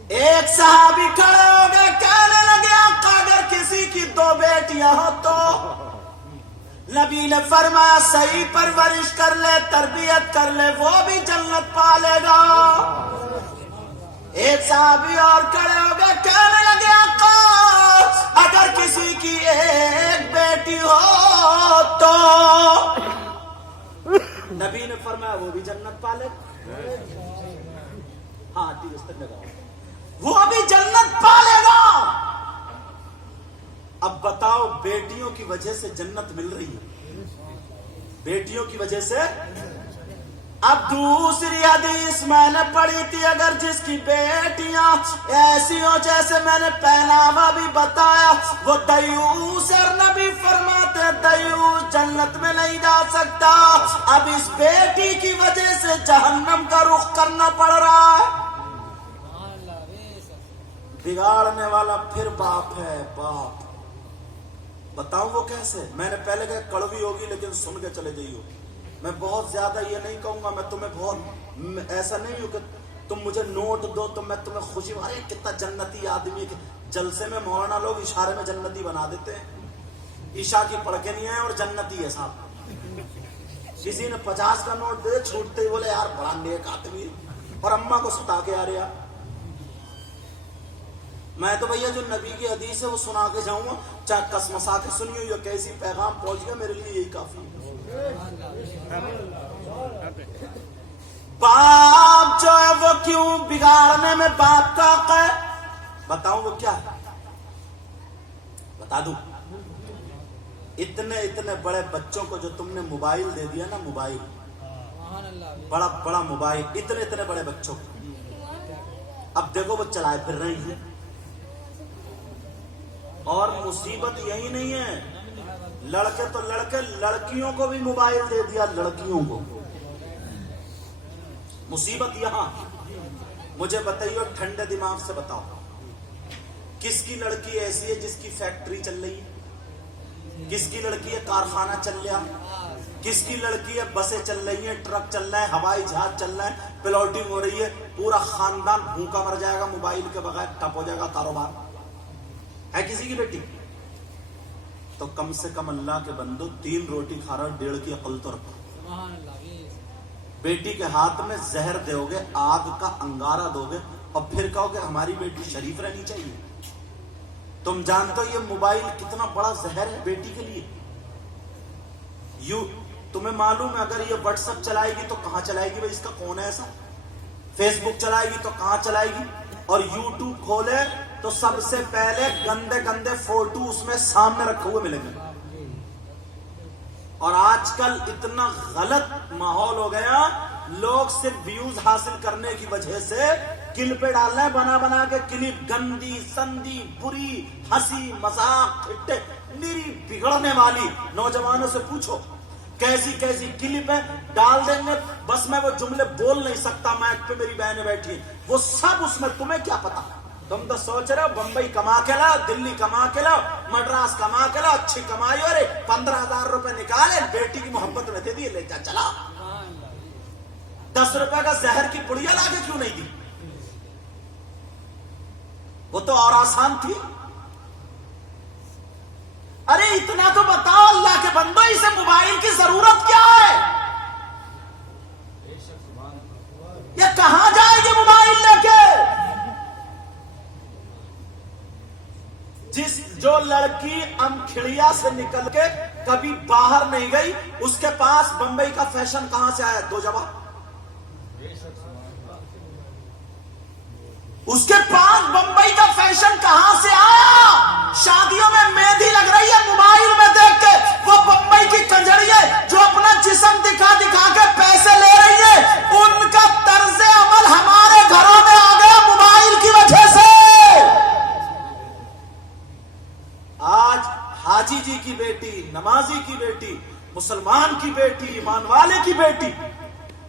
ایک صحابی کھڑے ہو گئے، کہنے لگے آقا اگر کسی کی 2 بیٹیاں ہو تو؟ نبی نے فرمایا صحیح پرورش کر لے، تربیت کر لے، وہ بھی جنت پالے گا. ایک صحابی اور کھڑے ہو گئے، کہنے لگے آقا اگر کسی کی 1 بیٹی ہو تو؟ نبی نے فرمایا وہ بھی جنت پالے گا. ہاں ٹھیک ہے، لگاؤ، وہ بھی جنت پالے گا. اب بتاؤ، بیٹیوں کی وجہ سے جنت مل رہی ہے، بیٹیوں کی وجہ سے. اب دوسری حدیث میں نے پڑھی تھی، اگر جس کی بیٹیاں ایسی ہو جیسے میں نے پہناوا بھی بتایا، وہ دیوس. اور نبی فرماتے دیوس جنت میں نہیں جا سکتا. اب اس بیٹی کی وجہ سے جہنم کا رخ کرنا پڑ رہا ہے. بگاڑنے والا پھر باپ ہے، باپ. بتاؤں وہ کیسے؟ میں نے پہلے کہا کڑوی ہوگی لیکن سن کے چلے جائیو. میں بہت زیادہ یہ نہیں کہوں گا، میں تمہیں بہت ایسا نہیں ہوں کہ تم مجھے نوٹ دو تو میں تمہیں خوشی. ارے کتنا جنتی آدمی ہے. جلسے میں مولانا لوگ اشارے میں جنتی بنا دیتے ہیں. عشاء کی پڑھ کے نہیں آئے اور جنتی ہے صاحب. کسی نے 50 کا نوٹ دے، چھوٹتے ہی بولے یار بڑا نیک آدمی، اور اماں کو ستا کے آ رہا. میں تو بھیا جو نبی کی حدیث ہے وہ سنا کے جاؤں گا، چاہے کسمسا کے سنی ہو یا کیسی پیغام پہنچ گیا، میرے لیے یہی کافی ہے۔ باپ جو ہے وہ کیوں بگاڑنے میں باپ کا حق ہے؟ بتاؤں وہ کیا ہے؟ بتا دوں؟ اتنے بڑے بچوں کو جو تم نے موبائل دے دیا نا، موبائل، بڑا بڑا موبائل، اتنے بڑے بچوں کو، اب دیکھو وہ چلائے پھر رہی ہیں۔ اور مصیبت یہی نہیں ہے، لڑکے تو لڑکے، لڑکیوں کو بھی موبائل دے دیا، لڑکیوں کو۔ مصیبت یہاں۔ مجھے بتائیے ٹھنڈے دماغ سے بتاؤ، کس کی لڑکی ایسی ہے جس کی فیکٹری چل رہی ہے؟ کس کی لڑکی ہے کارخانہ چل رہا؟ کس کی لڑکی ہے بسیں چل رہی ہیں، ٹرک چل رہے ہیں، ہوائی جہاز چل رہے ہیں، پلاٹنگ ہو رہی ہے، پورا خاندان بھوکا مر جائے گا موبائل کے بغیر، ٹپ ہو جائے گا کاروبار؟ ہے کسی کی بیٹی؟ تو کم سے کم اللہ کے بندو 3 روٹی کھا رہا، 1.5 کی عقل تو رکھو۔ بیٹی کے ہاتھ میں زہر دو گے، آگ کا انگارہ دو گے، اور پھر کہو کہ ہماری بیٹی شریف رہنی چاہیے؟ تم جانتے ہو یہ موبائل کتنا بڑا زہر ہے بیٹی کے لیے؟ تمہیں معلوم ہے اگر یہ واٹس ایپ چلائے گی تو کہاں چلائے گی؟ بھائی اس کا کون ہے ایسا؟ فیس بک چلائے گی تو کہاں چلائے گی؟ اور یوٹیوب کھولے تو سب سے پہلے گندے فوٹو اس میں سامنے رکھے ہوئے ملیں گے۔ اور آج کل اتنا غلط ماحول ہو گیا، لوگ صرف ویوز حاصل کرنے کی وجہ سے کلپیں ڈال رہے ہیں، بنا کے کلپ، گندی سندی بری، ہنسی مذاق ٹھٹے، میری بگڑنے والی۔ نوجوانوں سے پوچھو کیسی کلپ ہے، ڈال دیں گے، بس میں وہ جملے بول نہیں سکتا، مائک پہ میری بہنیں بیٹھی ہیں، وہ سب اس میں، تمہیں کیا پتا؟ تم تو سوچ رہے ہو بمبئی کما کے لاؤ، دلی کما کے لاؤ، مدراس کما کے لاؤ، اچھی کمائی ہو رہی، 15,000 روپے نکالے، بیٹی کی محبت میں دے دیے، لے جا چلا۔ 10 روپے کا زہر کی پڑیا لا کے کیوں نہیں دی؟ وہ تو اور آسان تھی۔ ارے اتنا تو بتاؤ اللہ کے بندو، اسے موبائل کی ضرورت کیا ہے؟ یہ کہاں جائے گی موبائل لے کے؟ جو لڑکی امکھڑیا سے نکل کے کبھی باہر نہیں گئی، اس کے پاس بمبئی کا فیشن کہاں سے آیا؟ دو جواب۔ اس کے پاس بمبئی کا فیشن کہاں سے آیا؟ شادیوں میں مہندی لگ رہی ہے موبائل میں دیکھ کے، وہ بمبئی کی کنجری ہے جو اپنا جسم دکھا کے پیسے لے رہی ہے، ان کا طرز عمل ہمارے گھروں میں آ گیا موبائل کی وجہ سے۔ آج حاجی جی کی بیٹی، نمازی کی بیٹی، مسلمان کی بیٹی، ایمان والے کی بیٹی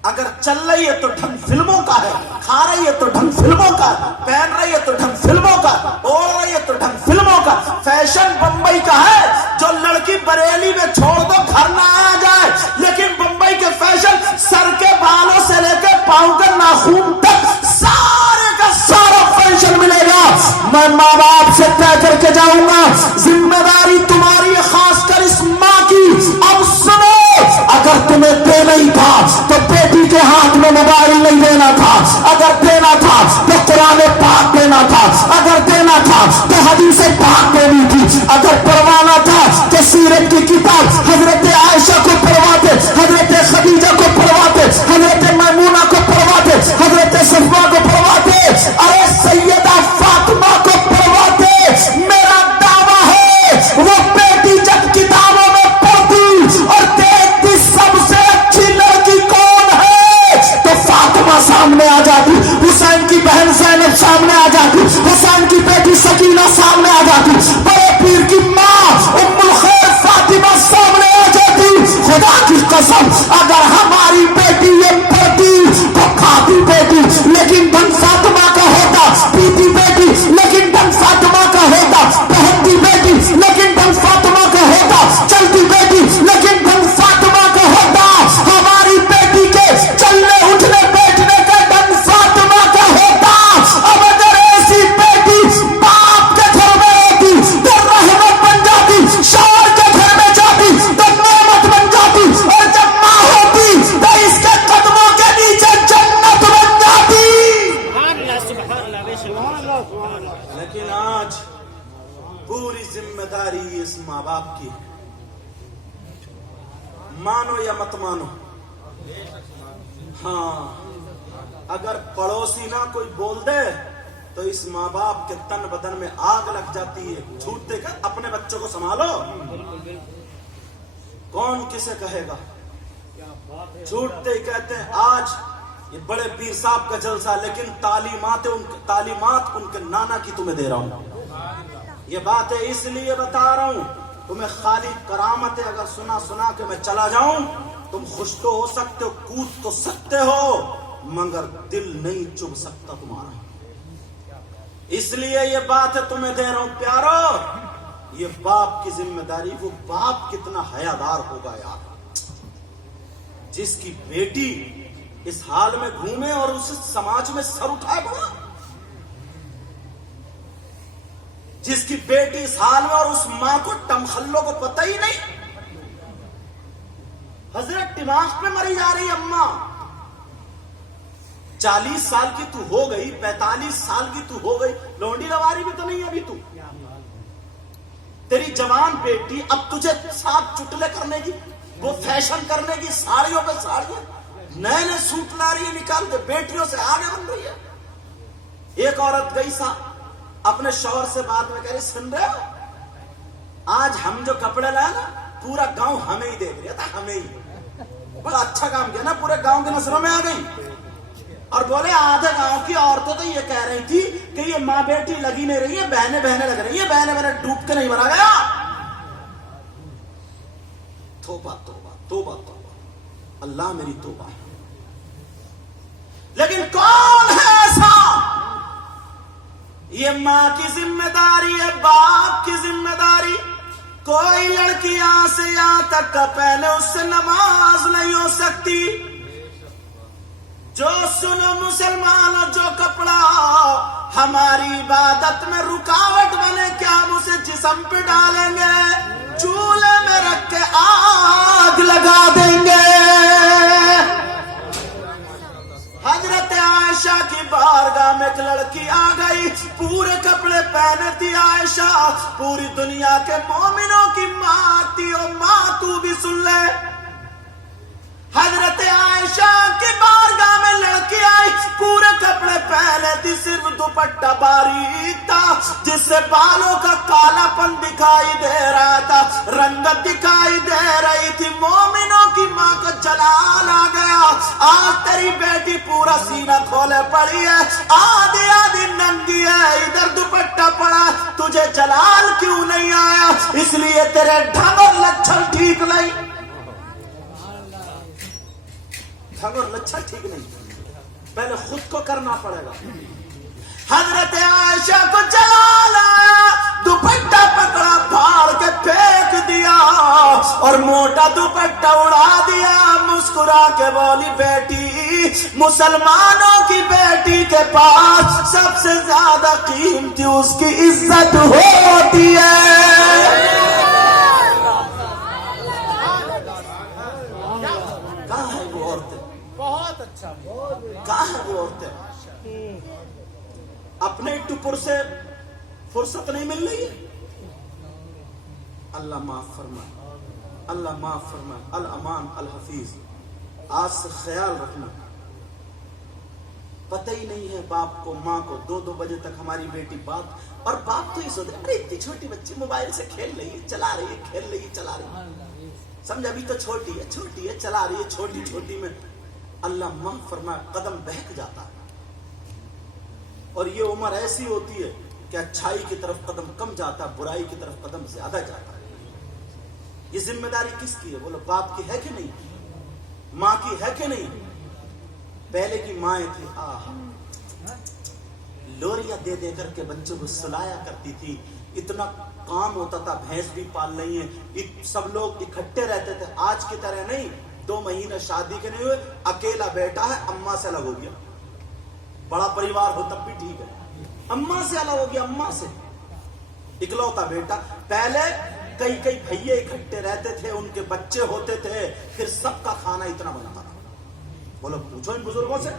اگر چل رہی ہے تو ڈھنگ فلموں کا ہے، کھا رہی ہے تو ڈھنگ فلموں کا، پہن رہی ہے تو ڈھنگ فلموں کا، اوڑھ رہی ہے تو ڈھنگ فلموں کا، فیشن بمبئی کا ہے۔ جو لڑکی بریلی میں چھوڑ دو گھر نہ آیا جائے، لیکن بمبئی کے فیشن سر کے بالوں سے لے کے پاؤں کے ناخون تک سارے کا سارا فیشن ملے گا۔ میں ماں باپ سے طے کر کے جاؤں گا، ذمہ داری تمہاری، خاص کر اس ماں کی۔ اب سنو، اگر تمہیں دینا ہی تھا تو بیٹی کے ہاتھ میں موبائل نہیں دینا تھا، اگر دینا تھا تو قرآن پاک دینا تھا، اگر دینا تھا تو حدیث پاک دینی تھی، اگر پڑھوانا تھا تو سیرت کی کتاب حضرت عائشہ کو پڑھواتے، حضرت خدیجہ کو پڑھواتے، حضرت میمونہ کو پڑھواتے، حضرت صفوہ کو پڑھواتے، ارے سیدہ فاطمہ کو پڑھواتے۔ میرا دعویٰ ہے وہ بیٹی جب کتابوں میں پڑھتی اور دیکھتی سب سے اچھی لڑکی کون ہے تو فاطمہ سامنے آ جاتی، حسین کی بہن زینب سامنے آ جاتی، حسین کی بیٹی سکینہ سامنے آ جاتی، بڑے پیر کی ماں ام الخیر فاطمہ سامنے آ جاتی۔ خدا کی قسم اگر ہماری بیٹی یہ پڑھتی تو کھاتی بیٹی لیکن ڈھنگ فاطمہ کا ہوتا، پیتی بیٹی لیکن ڈھنگ فاطمہ کا ہوتا، پہنتی بیٹی لیکن ڈھنگ فاطمہ کا ہوتا، چلتی بیٹی لیکن ڈھنگ فاطمہ کا ہوتا۔ ہماری بیٹی کے چلنے اٹھنے بیٹھنے کا ڈھنگ فاطمہ کا ہوتا۔ اب اگر لیکن آج پوری ذمہ داری اس ماں باپ کی، مانو یا مت مانو۔ ہاں، اگر پڑوسی نہ کوئی بول دے تو اس ماں باپ کے تن بدن میں آگ لگ جاتی ہے۔ جھوٹ دے کر اپنے بچوں کو سنبھالو، کون کسے کہے گا؟ جھوٹتے ہی کہتے ہیں آج یہ بڑے پیر صاحب کا جلسہ، لیکن تعلیمات ان کے نانا کی تمہیں دے رہا ہوں۔ یہ باتیں اس لیے بتا رہا ہوں، تمہیں خالی کرامت ہے، اگر سنا کے میں چلا جاؤں تم خوش تو ہو سکتے ہو، کود تو سکتے ہو، مگر دل نہیں چب سکتا تمہارا۔ اس لیے یہ بات تمہیں دے رہا ہوں پیارو، یہ باپ کی ذمہ داری۔ وہ باپ کتنا حیادار ہوگا یار، جس کی بیٹی اس حال میں گھومے اور اس سماج میں سر اٹھائے بڑا، جس کی بیٹی اس حال میں اور اس ماں کو ٹمخلوں کو پتہ ہی نہیں، حضرت دماغ پہ مری جا رہی اماں۔ 40 سال کی تو ہو گئی، 45 سال کی تو ہو گئی، لونڈی لواری بھی تو نہیں ابھی تو۔ تیری جوان بیٹی اب تجھے ساتھ چٹلے کرنے کی، وہ فیشن کرنے کی، ساڑیوں پہ ساڑیاں، نئے نئے سوٹ لا رہی ہے نکال کے، بیٹیوں سے آگے بن رہی ہے۔ ایک عورت گئی اپنے شوہر سے بات میں کہہ رہی، سن رہے ہو آج ہم جو کپڑے لائے نا پورا گاؤں ہمیں ہی دیکھ رہا تھا، ہمیں ہی بڑا اچھا کام کیا نا، پورے گاؤں کی نظروں میں آ گئی۔ اور بولے آدھے گاؤں کی عورتیں تو یہ کہہ رہی تھی کہ یہ ماں بیٹی لگی نہیں رہی ہے، بہنیں لگ رہی ہیں، بہنیں ڈوب کے نہیں مرا گیا۔ توبہ توبہ توبہ توبہ، اللہ میری توبہ ہے۔ لیکن کون ہے ایسا؟ یہ ماں کی ذمہ داری ہے، باپ کی ذمہ داری۔ کوئی لڑکی یہاں سے یہاں تک کا پہلے اس سے نماز نہیں ہو سکتی۔ جو سنو مسلمان، جو کپڑا ہماری عبادت میں رکاوٹ بنے، کیا ہم اسے جسم پہ ڈالیں گے؟ چولہے میں رکھ کے آگ لگا دیں گے۔ حضرت عائشہ کی بارگاہ میں ایک لڑکی آ گئی، پورے کپڑے پہنے تھی عائشہ، پوری دنیا کے مومنوں کی ماں تھی۔ او ماں تو بھی سن لے، حضرت عائشہ کی بارگاہ میں لڑکی آئی، پورے کپڑے پہنے تھی، صرف دوپٹہ باریک تھا جس سے بالوں کا کالا پن دکھائی دے رہا تھا، رنگت دکھائی دے رہی تھی۔ مومنوں کی ماں کو جلال آ گیا، آج تیری بیٹی پورا سینہ کھولے پڑی ہے، آدھی آدھی ننگی ہے، ادھر دوپٹہ پڑا، تجھے جلال کیوں نہیں آیا؟ اس لیے تیرے ڈھنگ اور لچھن ٹھیک نہیں، ڈھنگ اور لچھن ٹھیک نہیں، پہلے خود کو کرنا پڑے گا۔ حضرت عائشہ کو جلال آیا، دوپٹہ پکڑا، پھاڑ کے پھینک دیا اور موٹا دوپٹہ اڑا دیا، مسکرا کے بولی، بیٹی، مسلمانوں کی بیٹی کے پاس سب سے زیادہ قیمتی اس کی عزت ہوتی ہے۔ کہاں ہے وہ عورتیں؟ بہت اچھا، کہاں ہے وہ عورتیں؟ اپنے ٹپر سے فرصت نہیں مل رہی ہے۔ اللہ معاف فرمائے، اللہ معاف فرمائے۔ الامان الحفیظ، آج سے خیال رکھنا، پتہ ہی نہیں ہے باپ کو ماں کو، 2 بجے تک ہماری بیٹی بات، اور باپ تو یہ سوچتے ارے اتنی چھوٹی بچی موبائل سے کھیل رہی ہے، چلا رہی ہے، کھیل رہی ہے، چلا رہی ہے، سمجھ ابھی تو چھوٹی ہے، چلا رہی ہے، چھوٹی میں۔ اللہ معاف فرمائے، قدم بہک جاتا ہے، اور یہ عمر ایسی ہوتی ہے کہ اچھائی کی طرف قدم کم جاتا ہے، برائی کی طرف قدم زیادہ جاتا ہے۔ یہ ذمہ داری کس کی ہے؟ بولو، باپ کی ہے کہ نہیں؟ ماں کی ہے کہ نہیں؟ پہلے کی مائیں تھی، لوریاں دے دے کر کے بچوں کو سلایا کرتی تھی، اتنا کام ہوتا تھا، بھینس بھی پال رہی ہیں، سب لوگ اکٹھے رہتے تھے۔ آج کی طرح نہیں، 2 مہینے شادی کے نہیں ہوئے، اکیلا بیٹا ہے، اماں سے الگ ہو گیا، بڑا پریوار ہو تب بھی ٹھیک ہے، اماں سے الگ ہو گیا، اماں سے اکلوتا بیٹا۔ پہلے کئی بھائیے اکٹھے رہتے تھے، ان کے بچے ہوتے تھے، پھر سب کا کھانا اتنا بنتا تھا، بولو پوچھو ان بزرگوں سے،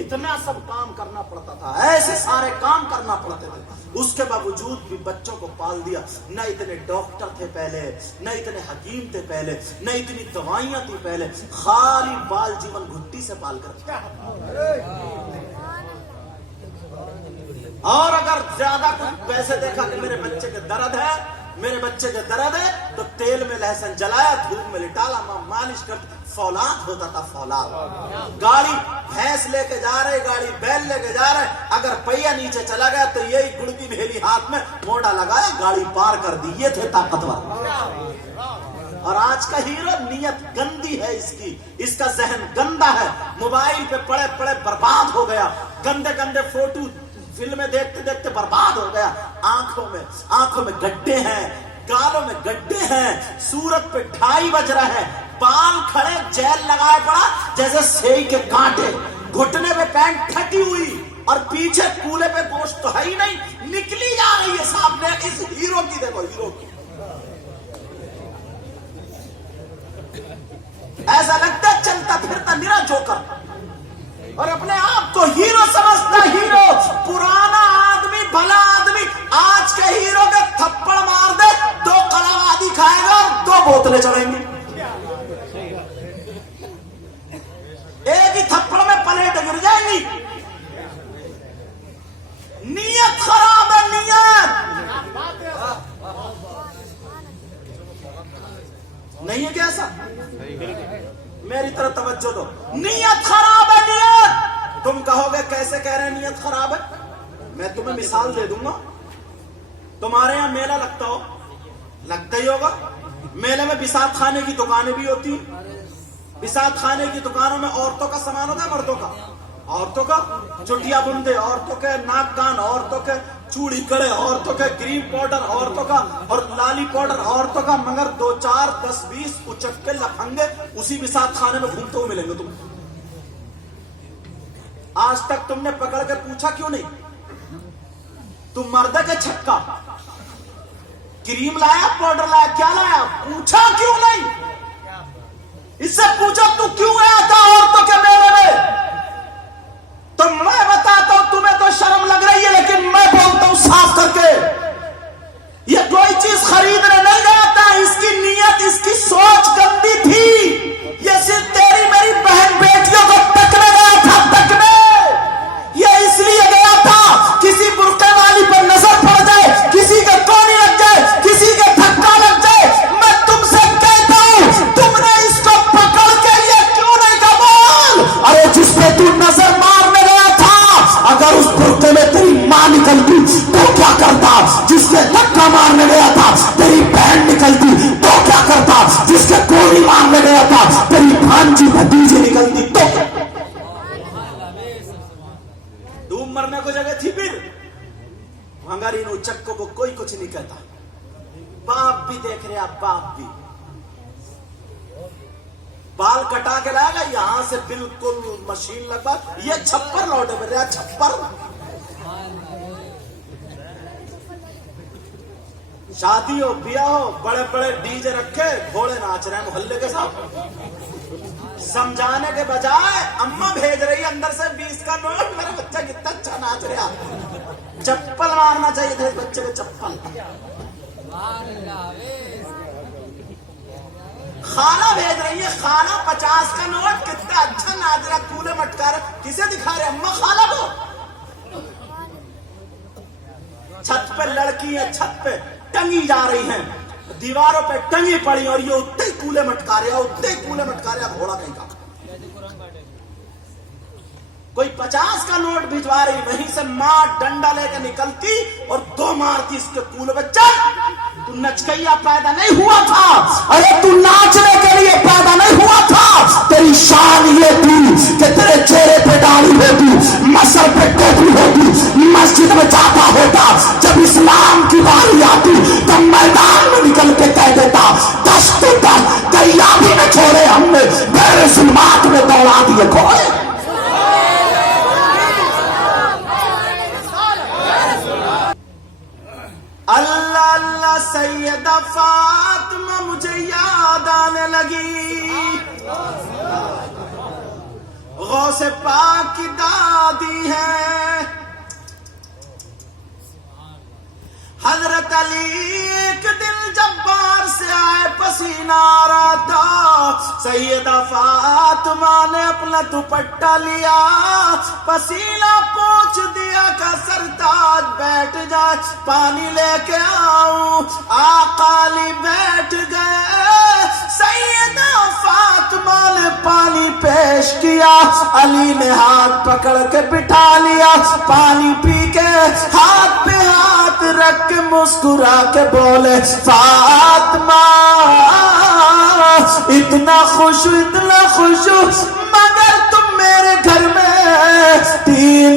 اتنا سب کام کرنا پڑتا تھا، ایسے سارے کام کرنا پڑتے تھے، اس کے باوجود بھی بچوں کو پال دیا۔ نہ اتنے ڈاکٹر تھے پہلے، نہ اتنے حکیم تھے پہلے، نہ اتنی دوائیاں تھی پہلے، خالی بال جیون گھٹی سے پال کر۔ اور اگر زیادہ کچھ پیسے دیکھا کہ میرے بچے کے درد ہے، میرے بچے کے درد ہے، تو تیل میں لہسن جلایا، دھوپ میں لٹالا، مالش کر، فولاد ہوتا تھا، فولاد۔ گاڑی بھینس لے کے جا رہے، گاڑی بیل لے کے جا رہے، اگر پہیا نیچے چلا گیا تو یہی گڑ کی بھیلی ہاتھ میں موڑا لگایا، گاڑی پار کر دی۔ یہ تھے طاقتور۔ اور آج کا ہیرو نیت گندی ہے اس کا ذہن گندا ہے، موبائل پہ پڑے پڑے برباد ہو گیا، گندے گندے فوٹو فلمیں دیکھتے دیکھتے برباد ہو گیا۔ آنکھوں میں گڈھے ہیں، گالوں میں گڈھے ہیں، صورت پہ ڈھائی بج رہا ہے، بال کھڑے جیل لگائے پڑا جیسے سیئی کے کانٹے، گھٹنے پہ پینٹ پھٹی ہوئی، اور پیچھے کولے پہ گوشت تو ہے ہی نہیں، نکلی جا رہی ہے سامنے۔ اس ہیرو کی دیکھو، ہیرو کی ایسا لگتا چلتا پھرتا نرا جوکر، اور اپنے آپ کو ہیرو سمجھتا۔ ہیرو پرانا آدمی، بھلا آدمی، آج کے ہیرو کے تھپڑ مار دے 2 کڑا وادی کھائے گا اور 2 بوتلیں چڑھیں گی، ایک ہی تھپڑ میں پلیٹ گر جائیں گی۔ نیت خراب ہے، نیت نہیں ہے کیسا؟ میری طرف توجہ دو، نیت خراب ہے، نیت۔ تم کہو گے کیسے کہہ رہے ہیں نیت خراب ہے؟ میں تمہیں مثال دے دوں گا۔ تمہارے یہاں میلہ لگتا ہی ہوگا، میلے میں بساط خانے کی دکانیں بھی ہوتی ہیں۔ بساط خانے کی دکانوں میں عورتوں کا سامان ہوتا ہے، مردوں کا؟ عورتوں کا چٹیا بندے، عورتوں کے ناک کان، عورتوں کے چوڑی کڑے، عورتوں کے کریم پاؤڈر، عورتوں کا اور لالی پاؤڈر عورتوں کا، مگر 2 4 10 20 اچکے لفنگے اسی بساط خانے میں گھومتے ہوئے ملیں گے تم۔ آج تک تم نے پکڑ کے پوچھا کیوں نہیں تم مرد کے چھکا کریم لایا، پاؤڈر لایا، کیا لایا؟ پوچھا کیوں نہیں؟ اس سے پوچھا تو کیوں آیا تھا عورتوں کے میلے میں؟ تو میں بتاتا ہوں، تمہیں تو شرم لگ رہی ہے، لیکن میں بولتا ہوں صاف کر کے، یہ کوئی چیز خریدنے نہیں گیا تھا، اس کی نیت، اس کی سوچ گندی تھی۔ یہ صرف تیری میری بہن بیٹیوں کو تکنے گیا تھا، تکنے۔ یہ اس لیے گیا تھا کسی برقع والی پر نظر پڑ جائے، کسی کے کونی لگ جائے، کسی کے دھکا لگ جائے۔ میں تم سے کہتا ہوں، تم نے اس کو پکڑ کے یہ کیوں نہیں کہا؟ ارے جس پہ تو نظر مارنے گیا تھا، اگر اس برقعے میں تیری ماں نکلتی تو کیا کرتا؟ جس نے دھکا مارنے گیا تھا تیری بہن نکلتی تو کیا کرتا؟ جس کے کوڑی مارنے گیا تھا تیری بھانجی بھتیجی نکلتی تو ڈوب مرنے کو جگہ تھی۔ پھر مگر ان اچکوں کو کوئی کچھ نہیں کہتا۔ باپ بھی دیکھ رہے، باپ بھی بال کٹا کے لائے گا یہاں سے بالکل مشین لگا، یہ چھپر لوٹے پہ رہا، چھپر۔ شادی ہو، بیاہ ہو، بڑے بڑے ڈی جے رکھے، گھوڑے ناچ رہے ہیں محلے کے ساتھ، سمجھانے کے بجائے اماں بھیج رہی ہے اندر سے 20 کا نوٹ، میرا بچہ کتنا اچھا ناچ رہا۔ چپل مارنا چاہیے تھا بچے کو، چپل۔ خالہ بھیج رہی ہے، خالہ 50 کا نوٹ، کتنا اچھا ناچ رہا، کولے مٹکا رہے، کسے دکھا رہے؟ اماں خالہ کو۔ چھت پہ لڑکی ہے، چھت پہ ٹنگی جا رہی ہیں، دیواروں پہ ٹنگی پڑی، اور یہ اتنے ہی کولے مٹکا رہے، اتنے ہی کولے مٹکا رہے، گھوڑا کہیں کا۔ کوئی 50 کا نوٹ بھجوا رہی، وہیں سے ماں ڈنڈا لے کے نکلتی اور 2 مارتی اس کے کولے پہ۔ چل، تو نچکیا پیدا نہیں ہوا تھا، ارے تو ناچنے کے لیے پیدا نہیں ہوا تھا۔ تیری شان یہ تھی کہ تیرے چہرے پہ داڑھی ہوتی، مسل پہ ٹوپی ہوتی، مسجد میں جاتا ہوتا، جب اسلام کی باری آتی تب میدان میں نکل کے کہہ دیتا، دشت تک دریا بھی نہ چھوڑے ہم نے، غیر ظلمات میں دوڑا دیے کھوئے۔ اللہ اللہ سیدہ فاطمہ مجھے یاد آنے لگی، غوث پاک کی دادی ہے حضرت علی ایک دن جب باہر سے آئے پسینہ آ رہا تھا سیدہ فاطمہ نے اپنا دوپٹہ لیا پسینہ پوچھ دیا کہ سرتاج بیٹھ جائے پانی لے کے آؤں آقا علی بیٹھ گئے سیدہ فاطمہ نے پانی پیش کیا علی نے ہاتھ پکڑ کے بٹھا لیا پانی پی کے ہاتھ پہ ہاتھ رکھ کے مسکرا کے بولے فاطمہ اتنا خوش مگر تم میرے گھر میں تین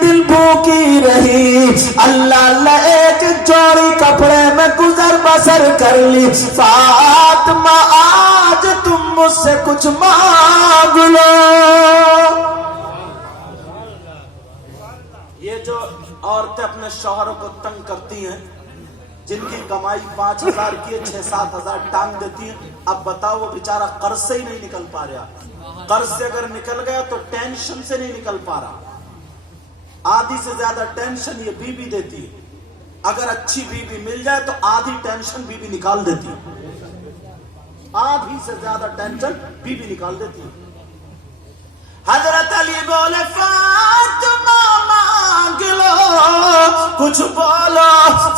دن بھوکی رہی اللہ ایک جوڑی کپڑے میں گزر بسر کر لی فاطمہ آج تم مجھ سے کچھ مانگ لو یہ جو عورتیں اپنے شوہروں کو تنگ کرتی ہیں جن کی کمائی 5,000 کی 6-7 ہزار ٹانگ دیتی ہیں اب بتاؤ وہ بیچارہ قرض سے ہی نہیں نکل پا رہا قرض سے اگر نکل گیا تو ٹینشن سے نہیں نکل پا رہا آدھی سے زیادہ ٹینشن یہ بیوی دیتی ہے اگر اچھی بیوی مل جائے تو آدھی ٹینشن بیوی نکال دیتی ہے آدھی سے زیادہ ٹینشن بیوی نکال دیتی ہے حضرت علی بولے فاطمہ مانگ لو کچھ بولو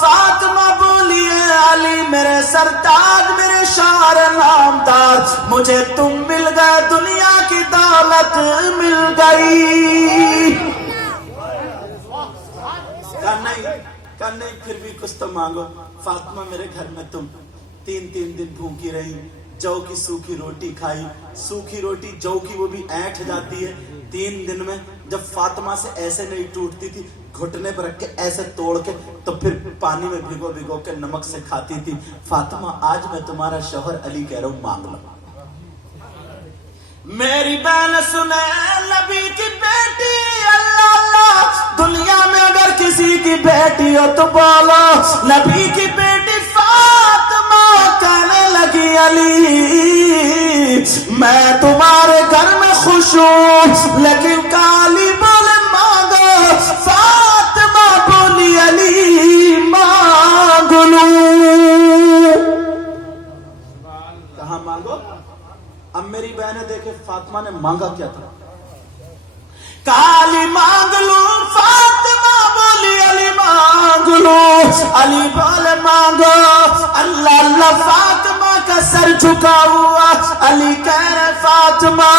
فاطمہ بولیے علی میرے سرتاج میرے شار نامدار مجھے تم مل گئے دنیا کی دولت مل گئی کہا نہیں پھر بھی کچھ تو مانگو فاطمہ میرے گھر میں تم 3 دن بھوکی رہی جو کی سوکھی روٹی کھائی سوکھی روٹی جو کی وہ بھی اینٹھ جاتی ہے 3 دن میں جب فاطمہ سے ایسے نہیں ٹوٹتی تھی گھٹنے پر رکھ کے ایسے توڑ کے تو پھر پانی میں بھگو کے نمک سے کھاتی تھی فاطمہ آج میں تمہارا شوہر علی کہہ رہا ہوں مانگ لو میری بہن سنے نبی کی بیٹی اللہ دنیا میں اگر کسی کی بیٹی ہو تو بولو نبی کی بیٹی فاطمہ کہنے لگی علی میں تمہارے گھر میں خوش ہوں لیکن کالی بولے مانگو فاطمہ بولی علی مانگ لوں کہاں مانگو اب میری بہنیں دیکھے فاطمہ نے مانگا کیا تھا کالی مانگ لوں فاطمہ بولی علی مانگ لوں علی بولے مانگو اللہ فاطمہ کا سر جھکا ہوا علی کہہ رہے فاطمہ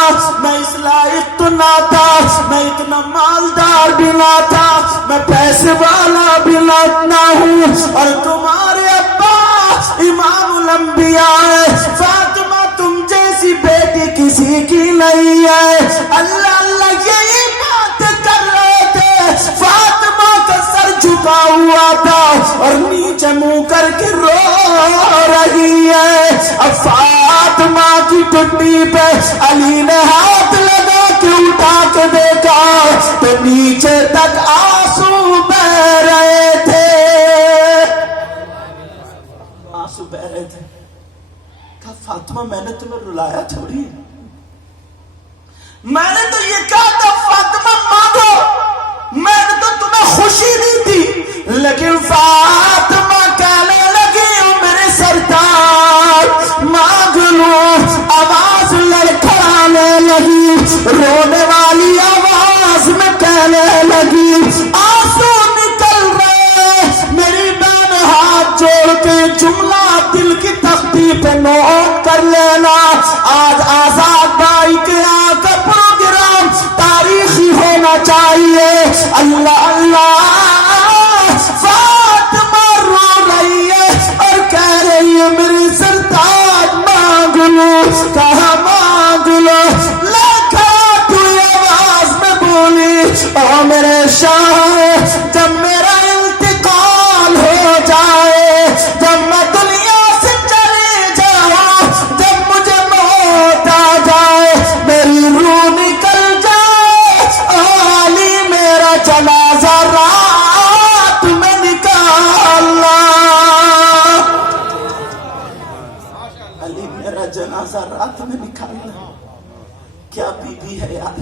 میں اس لائق تو نہ تھا میں اتنا مالدار بھی نہ تھا میں پیسے والا بھی نہ ہوں اور تمہارے ابا امام الانبیاء ہے فاطمہ تم جیسی بیٹی کسی کی نہیں ہے اللہ یہی بات کر رہے تھے فاطمہ کا سر جھکا ہوا تھا اور نیچے منہ کر کے رو رہی ہے اب فاطمہ کی ٹٹی پہ علی نے ہاتھ لگا کے اٹھا کے دیکھا تو نیچے تک آنسو بہ رہے تھے آنسو بہ رہے تھے کہا فاطمہ میں نے تمہیں رلایا تھوڑی میں نے تو یہ کہا تھا فاطمہ مانگو میں نے تو تمہیں خوشی دی تھی لیکن فاطمہ کہنے لگی میرے سرتاج مانگ لوں آواز لڑکھڑانے لگی رونے والی آواز میں کہنے لگی آنسو نکل رہے میری بہن ہاتھ جوڑ کے جملہ دل کی تختی پہ نوٹ کر لینا آج آزاد بھائی کے یہاں کا پروگرام تاریخی ہونا چاہیے اللہ فاطمہ رو رہی ہے اور کہہ رہی ہے میری سرتاج مانگ لوں کہاں مانگ لو لکھا تو آواز میں بولی او میرے شاہ جب میرا انتقال ہو جائے جب میں دنیا سے چلے جاؤں جب مجھے موت آ جائے میری روح نکل جائے علی میرا جنازہ رات میں نکالنا علی میرا جنازہ رات میں نکالنا کیا بی بی ہے یار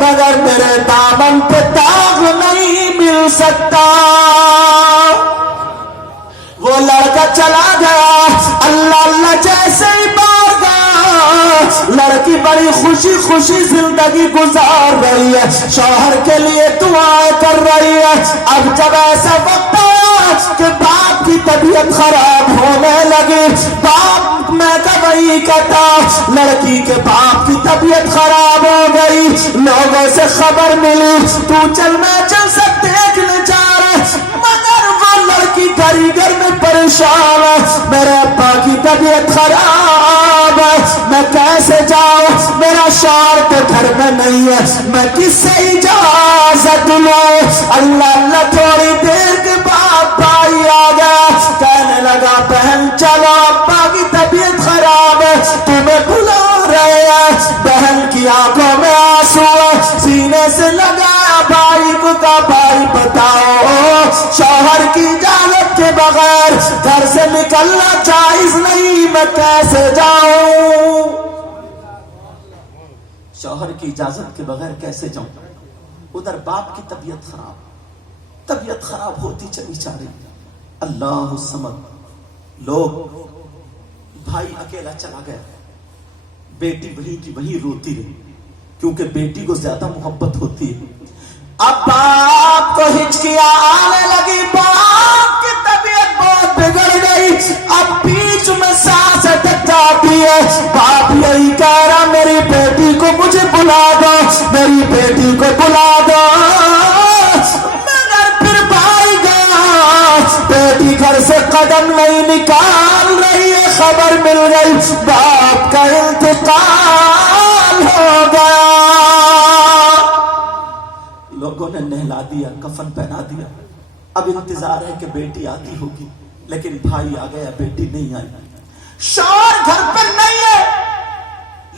مگر میرے دامن پہ داغ نہیں مل سکتا. وہ لڑکا چلا گیا, اللہ اللہ جیسے ہی باہر گیا, لڑکی بڑی خوشی خوشی زندگی گزار رہی ہے, شوہر کے لیے دعائیں کر رہی ہے. اب جب ایسا وقت آیا کہ باپ کی طبیعت خراب ہونے لگی, باپ میں کا وہی کہتا, لڑکی کے باپ کی طبیعت خراب ہو گئی, لوگوں سے خبر ملی تو چل میں چل سے دیکھنے جا رہے, مگر وہ لڑکی گھر ہی گھر میں پریشان ہے, میرے ابا کی طبیعت خراب ہے, میں کیسے جاؤں, میرا شوہر تو گھر میں نہیں ہے, میں کس سے اجازت لوں. اللہ اللہ تھوڑی دیر کے بعد بھائی آ گیا, کہنے لگا بہن چلو ابا کی طبیعت خراب ہے, تمہیں بلا رہے ہیں. بہن کی آنکھوں میں آنسو ہے, سینے سے لگایا بھائی کو, کہا بھائی بتاؤ شوہر کی اجازت کے بغیر گھر سے نکلنا جائز نہیں, میں کیسے جاؤں. شوہر کی اجازت کے بغیر کیسے جاؤں. ادھر باپ کی طبیعت خراب ہوتی چلی جا رہی. اللہ الصمد. لوگ, بھائی اکیلا چلا گیا, بیٹی وہی کی وہی روتی رہی کیونکہ بیٹی کو زیادہ محبت ہوتی ہے. اب باپ کو ہچکیاں آنے لگی, باپ کی طبیعت بہت بگڑ گئی, اب بیچ میں سانس اٹک جاتی ہے. باپ یہی کہہ رہا میری بیٹی کو مجھے بلا دو, میری بیٹی کو بلا دو, مگر پھر بھائی گیا, بیٹی گھر سے قدم نہیں نکال رہی ہے, خبر مل گئی باپ کا انتقال ہو گیا. لوگوں نے نہلا دیا, کفن پہنا دیا, اب انتظار ہے کہ بیٹی آتی ہوگی, لیکن بھائی آ گیا, بیٹی نہیں آئی. شوہر گھر پر نہیں ہے,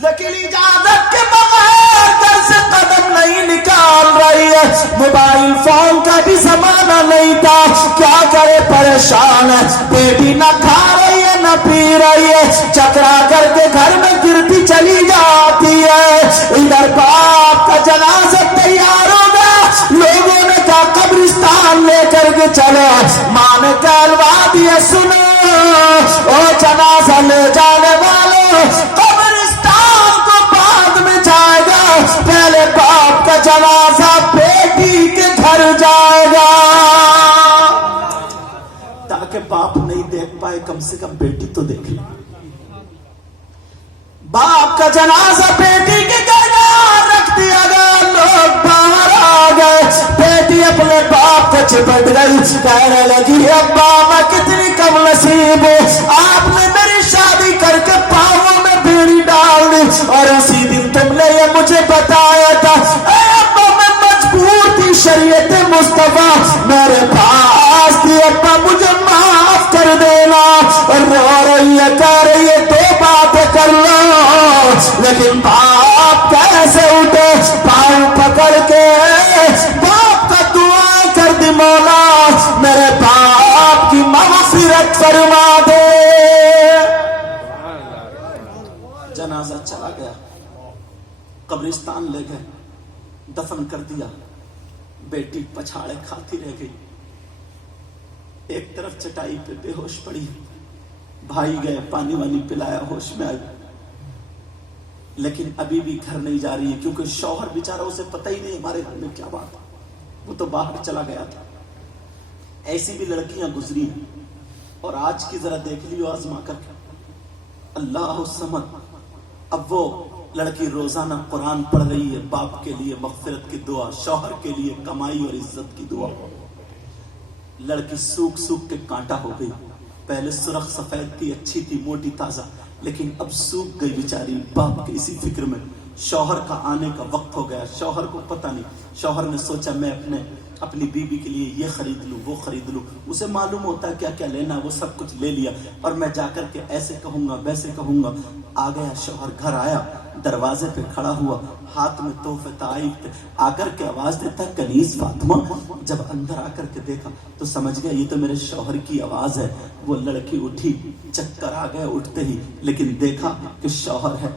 لیکن اجازت کے بغیر گھر سے قدم نہیں نکال رہی ہے. موبائل فون کا بھی زمانہ نہیں تھا, کیا کرے پریشان ہے, بیٹی نہ کھا رہی ہے نہ پی رہی ہے, چکرا کر کے گھر میں گرتی چلی جاتی ہے. ادھر باپ کا جنازہ تیار ہو گیا, لوگوں نے کہا قبرستان لے کر کے چلو, ماں نے کہلوا دیا سنو او جنازہ لے جانے والوں, قبرستان کو بعد میں جائے گا, پہلے باپ کا جنازہ بیٹی کے گھر جائے گا. تاکہ باپ نہیں دیکھ پائے, کم سے کم بیٹی تو دیکھ لے. باپ کا جنازہ بیٹی کے گھر رکھ دیا گیا, لوگ باہر آ گئے, بیٹی اپنے باپ کو چپٹ گئی, کہنے لگی ابا میں کتنی کم نصیب ہوں, آپ نے میری شادی کر کے پاؤں میں بیڑی ڈال دی, اور اسی دن تم نے یہ مجھے بتایا تھا. اے ابا میں مجبور تھی, شریعت مصطفیٰ میرے پاس تھی, ابا مجھے معاف کر دینا. اور رو رہی ہے, کہہ رہی ہے دو باتیں کر لو, لیکن باپ کیسے اٹھے, پاؤں پکڑ کے باپ کا دعا کر دی, مولا میرے باپ کی مغفرت فرما دے. جنازہ چلا گیا, قبرستان لے گئے, دفن کر دیا. بیٹی پچھاڑے کھاتی رہ گئی, ایک طرف چٹائی پہ بے ہوش پڑی. بھائی گئے, پانی وانی پلایا, ہوش میں آئی, لیکن ابھی بھی گھر نہیں جا رہی ہے کیونکہ شوہر بیچارہ, اسے پتہ ہی نہیں ہمارے گھر میں کیا بات ہے, وہ تو باہر چلا گیا تھا. ایسی بھی لڑکیاں گزری ہیں, اور آج کی ذرا دیکھ لیو آزما کر کے. اللہ الصمد. اب وہ لڑکی روزانہ قرآن پڑھ رہی ہے, باپ کے لیے مغفرت کی دعا, شوہر کے لیے کمائی اور عزت کی دعا. لڑکی سوکھ سوکھ کے کانٹا ہو گئی, پہلے سرخ سفید تھی, اچھی تھی, موٹی تازہ, لیکن اب سوکھ گئی بیچاری باپ کے اسی فکر میں. شوہر کا آنے کا وقت ہو گیا, شوہر کو پتہ نہیں. شوہر نے سوچا میں اپنی بیوی کے لیے یہ خرید لوں, وہ خرید لوں. اسے معلوم ہوتا ہے کیا کیا لینا, وہ سب کچھ لے لیا, اور میں جا کر کے ایسے کہوں گا ویسے کہوں گا. آ گیا شوہر, گھر آیا, دروازے پہ کھڑا ہوا, ہاتھ میں تحفے تحائف تھے, آ کر کے آواز دیتا کنیز فاطمہ. جب اندر آ کر کے دیکھا تو سمجھ گیا یہ تو میرے شوہر کی آواز ہے. وہ لڑکی اٹھی, چکر آ گئے اٹھتے ہی, لیکن دیکھا کہ شوہر ہے.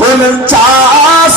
49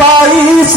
22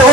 2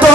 2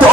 2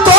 2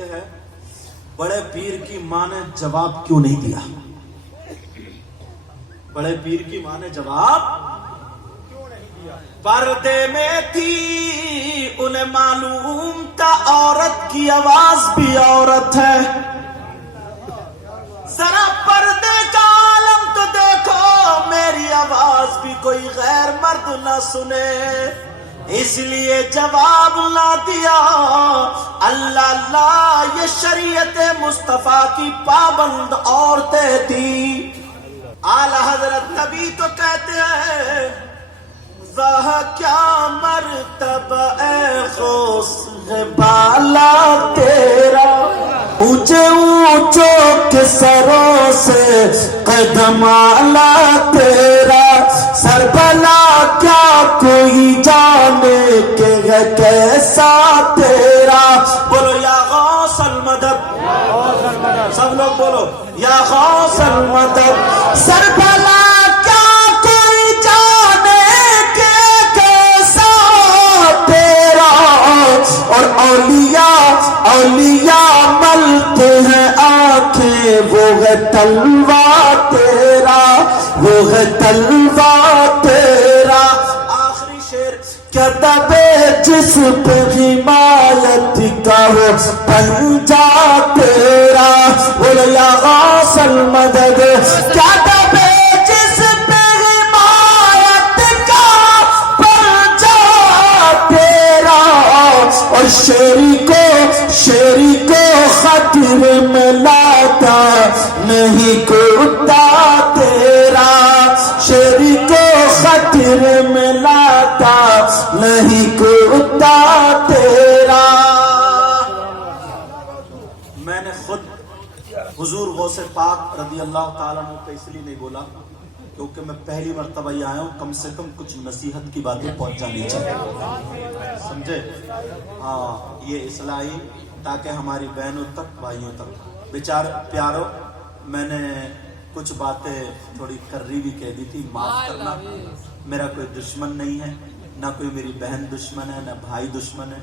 یہ ہے بڑے پیر کی ماں نے جواب کیوں نہیں دیا؟ بڑے پیر کی ماں نے جواب کیوں نہیں دیا؟ پردے میں تھی انہیں معلوم تھا عورت کی آواز بھی عورت ہے، ذرا پردے کا عالم تو دیکھو، میری آواز بھی کوئی غیر مرد نہ سنے، اس لیے جواب نہ دیا۔ اللہ اللہ، یہ شریعت مصطفیٰ کی پابند عورتیں تھی۔ اعلی حضرت نبی تو کہتے ہیں وہ کیا مرتبہ اے غوث بالا تیرا، اونچے اونچوں کے سروں سے قدم اعلیٰ تیرا، سر بھلا کیا کوئی جانے کہ ہے کیسا تیرا۔ بولو یا غوث المدد، سب لوگ بولو یا غوث المدد، سر بھلا کیا کوئی جانے کہ کیسا تیرا۔ اور اولیاء ملتے ہیں آنکھیں، وہ ہے تلوار تیرا، وہ ہے تلوار تیرا۔ آخری شعر، کیا دبے جس پہ حمایت کا ہو پنجا تیرا۔ بولو یا غوث المدد، کیا دبے جس پہ حمایت کا پنجا تیرا۔ اور شیری کو خطرے میں لاتا نہیں کتا تیرا، شیری کو خطرے میں لاتا نہیں کتا تیرا۔ میں نے خود حضور غوث پاک رضی اللہ تعالیٰ عنہ کو اس لیے نہیں بولا کیونکہ میں پہلی مرتبہ ہی آیا ہوں، کم سے کم کچھ نصیحت کی باتیں پہنچ جانی چاہیے، سمجھے؟ ہاں، یہ اصلاحی تاکہ ہماری بہنوں تک، بھائیوں تک۔ بیچار پیارو، میں نے کچھ باتیں تھوڑی کرری بھی کہہ دی تھی، معاف کرنا۔ میرا کوئی دشمن نہیں ہے، نہ کوئی میری بہن دشمن ہے، نہ بھائی دشمن ہے۔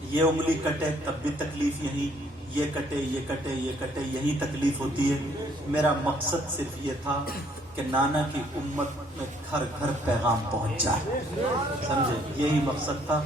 یہ انگلی کٹے تب بھی تکلیف یہی، یہ کٹے یہ کٹے یہ کٹے یہی تکلیف ہوتی ہے۔ میرا مقصد صرف یہ تھا کہ نانا کی امت میں گھر گھر پیغام پہنچ جائے، سمجھے؟ یہی مقصد تھا۔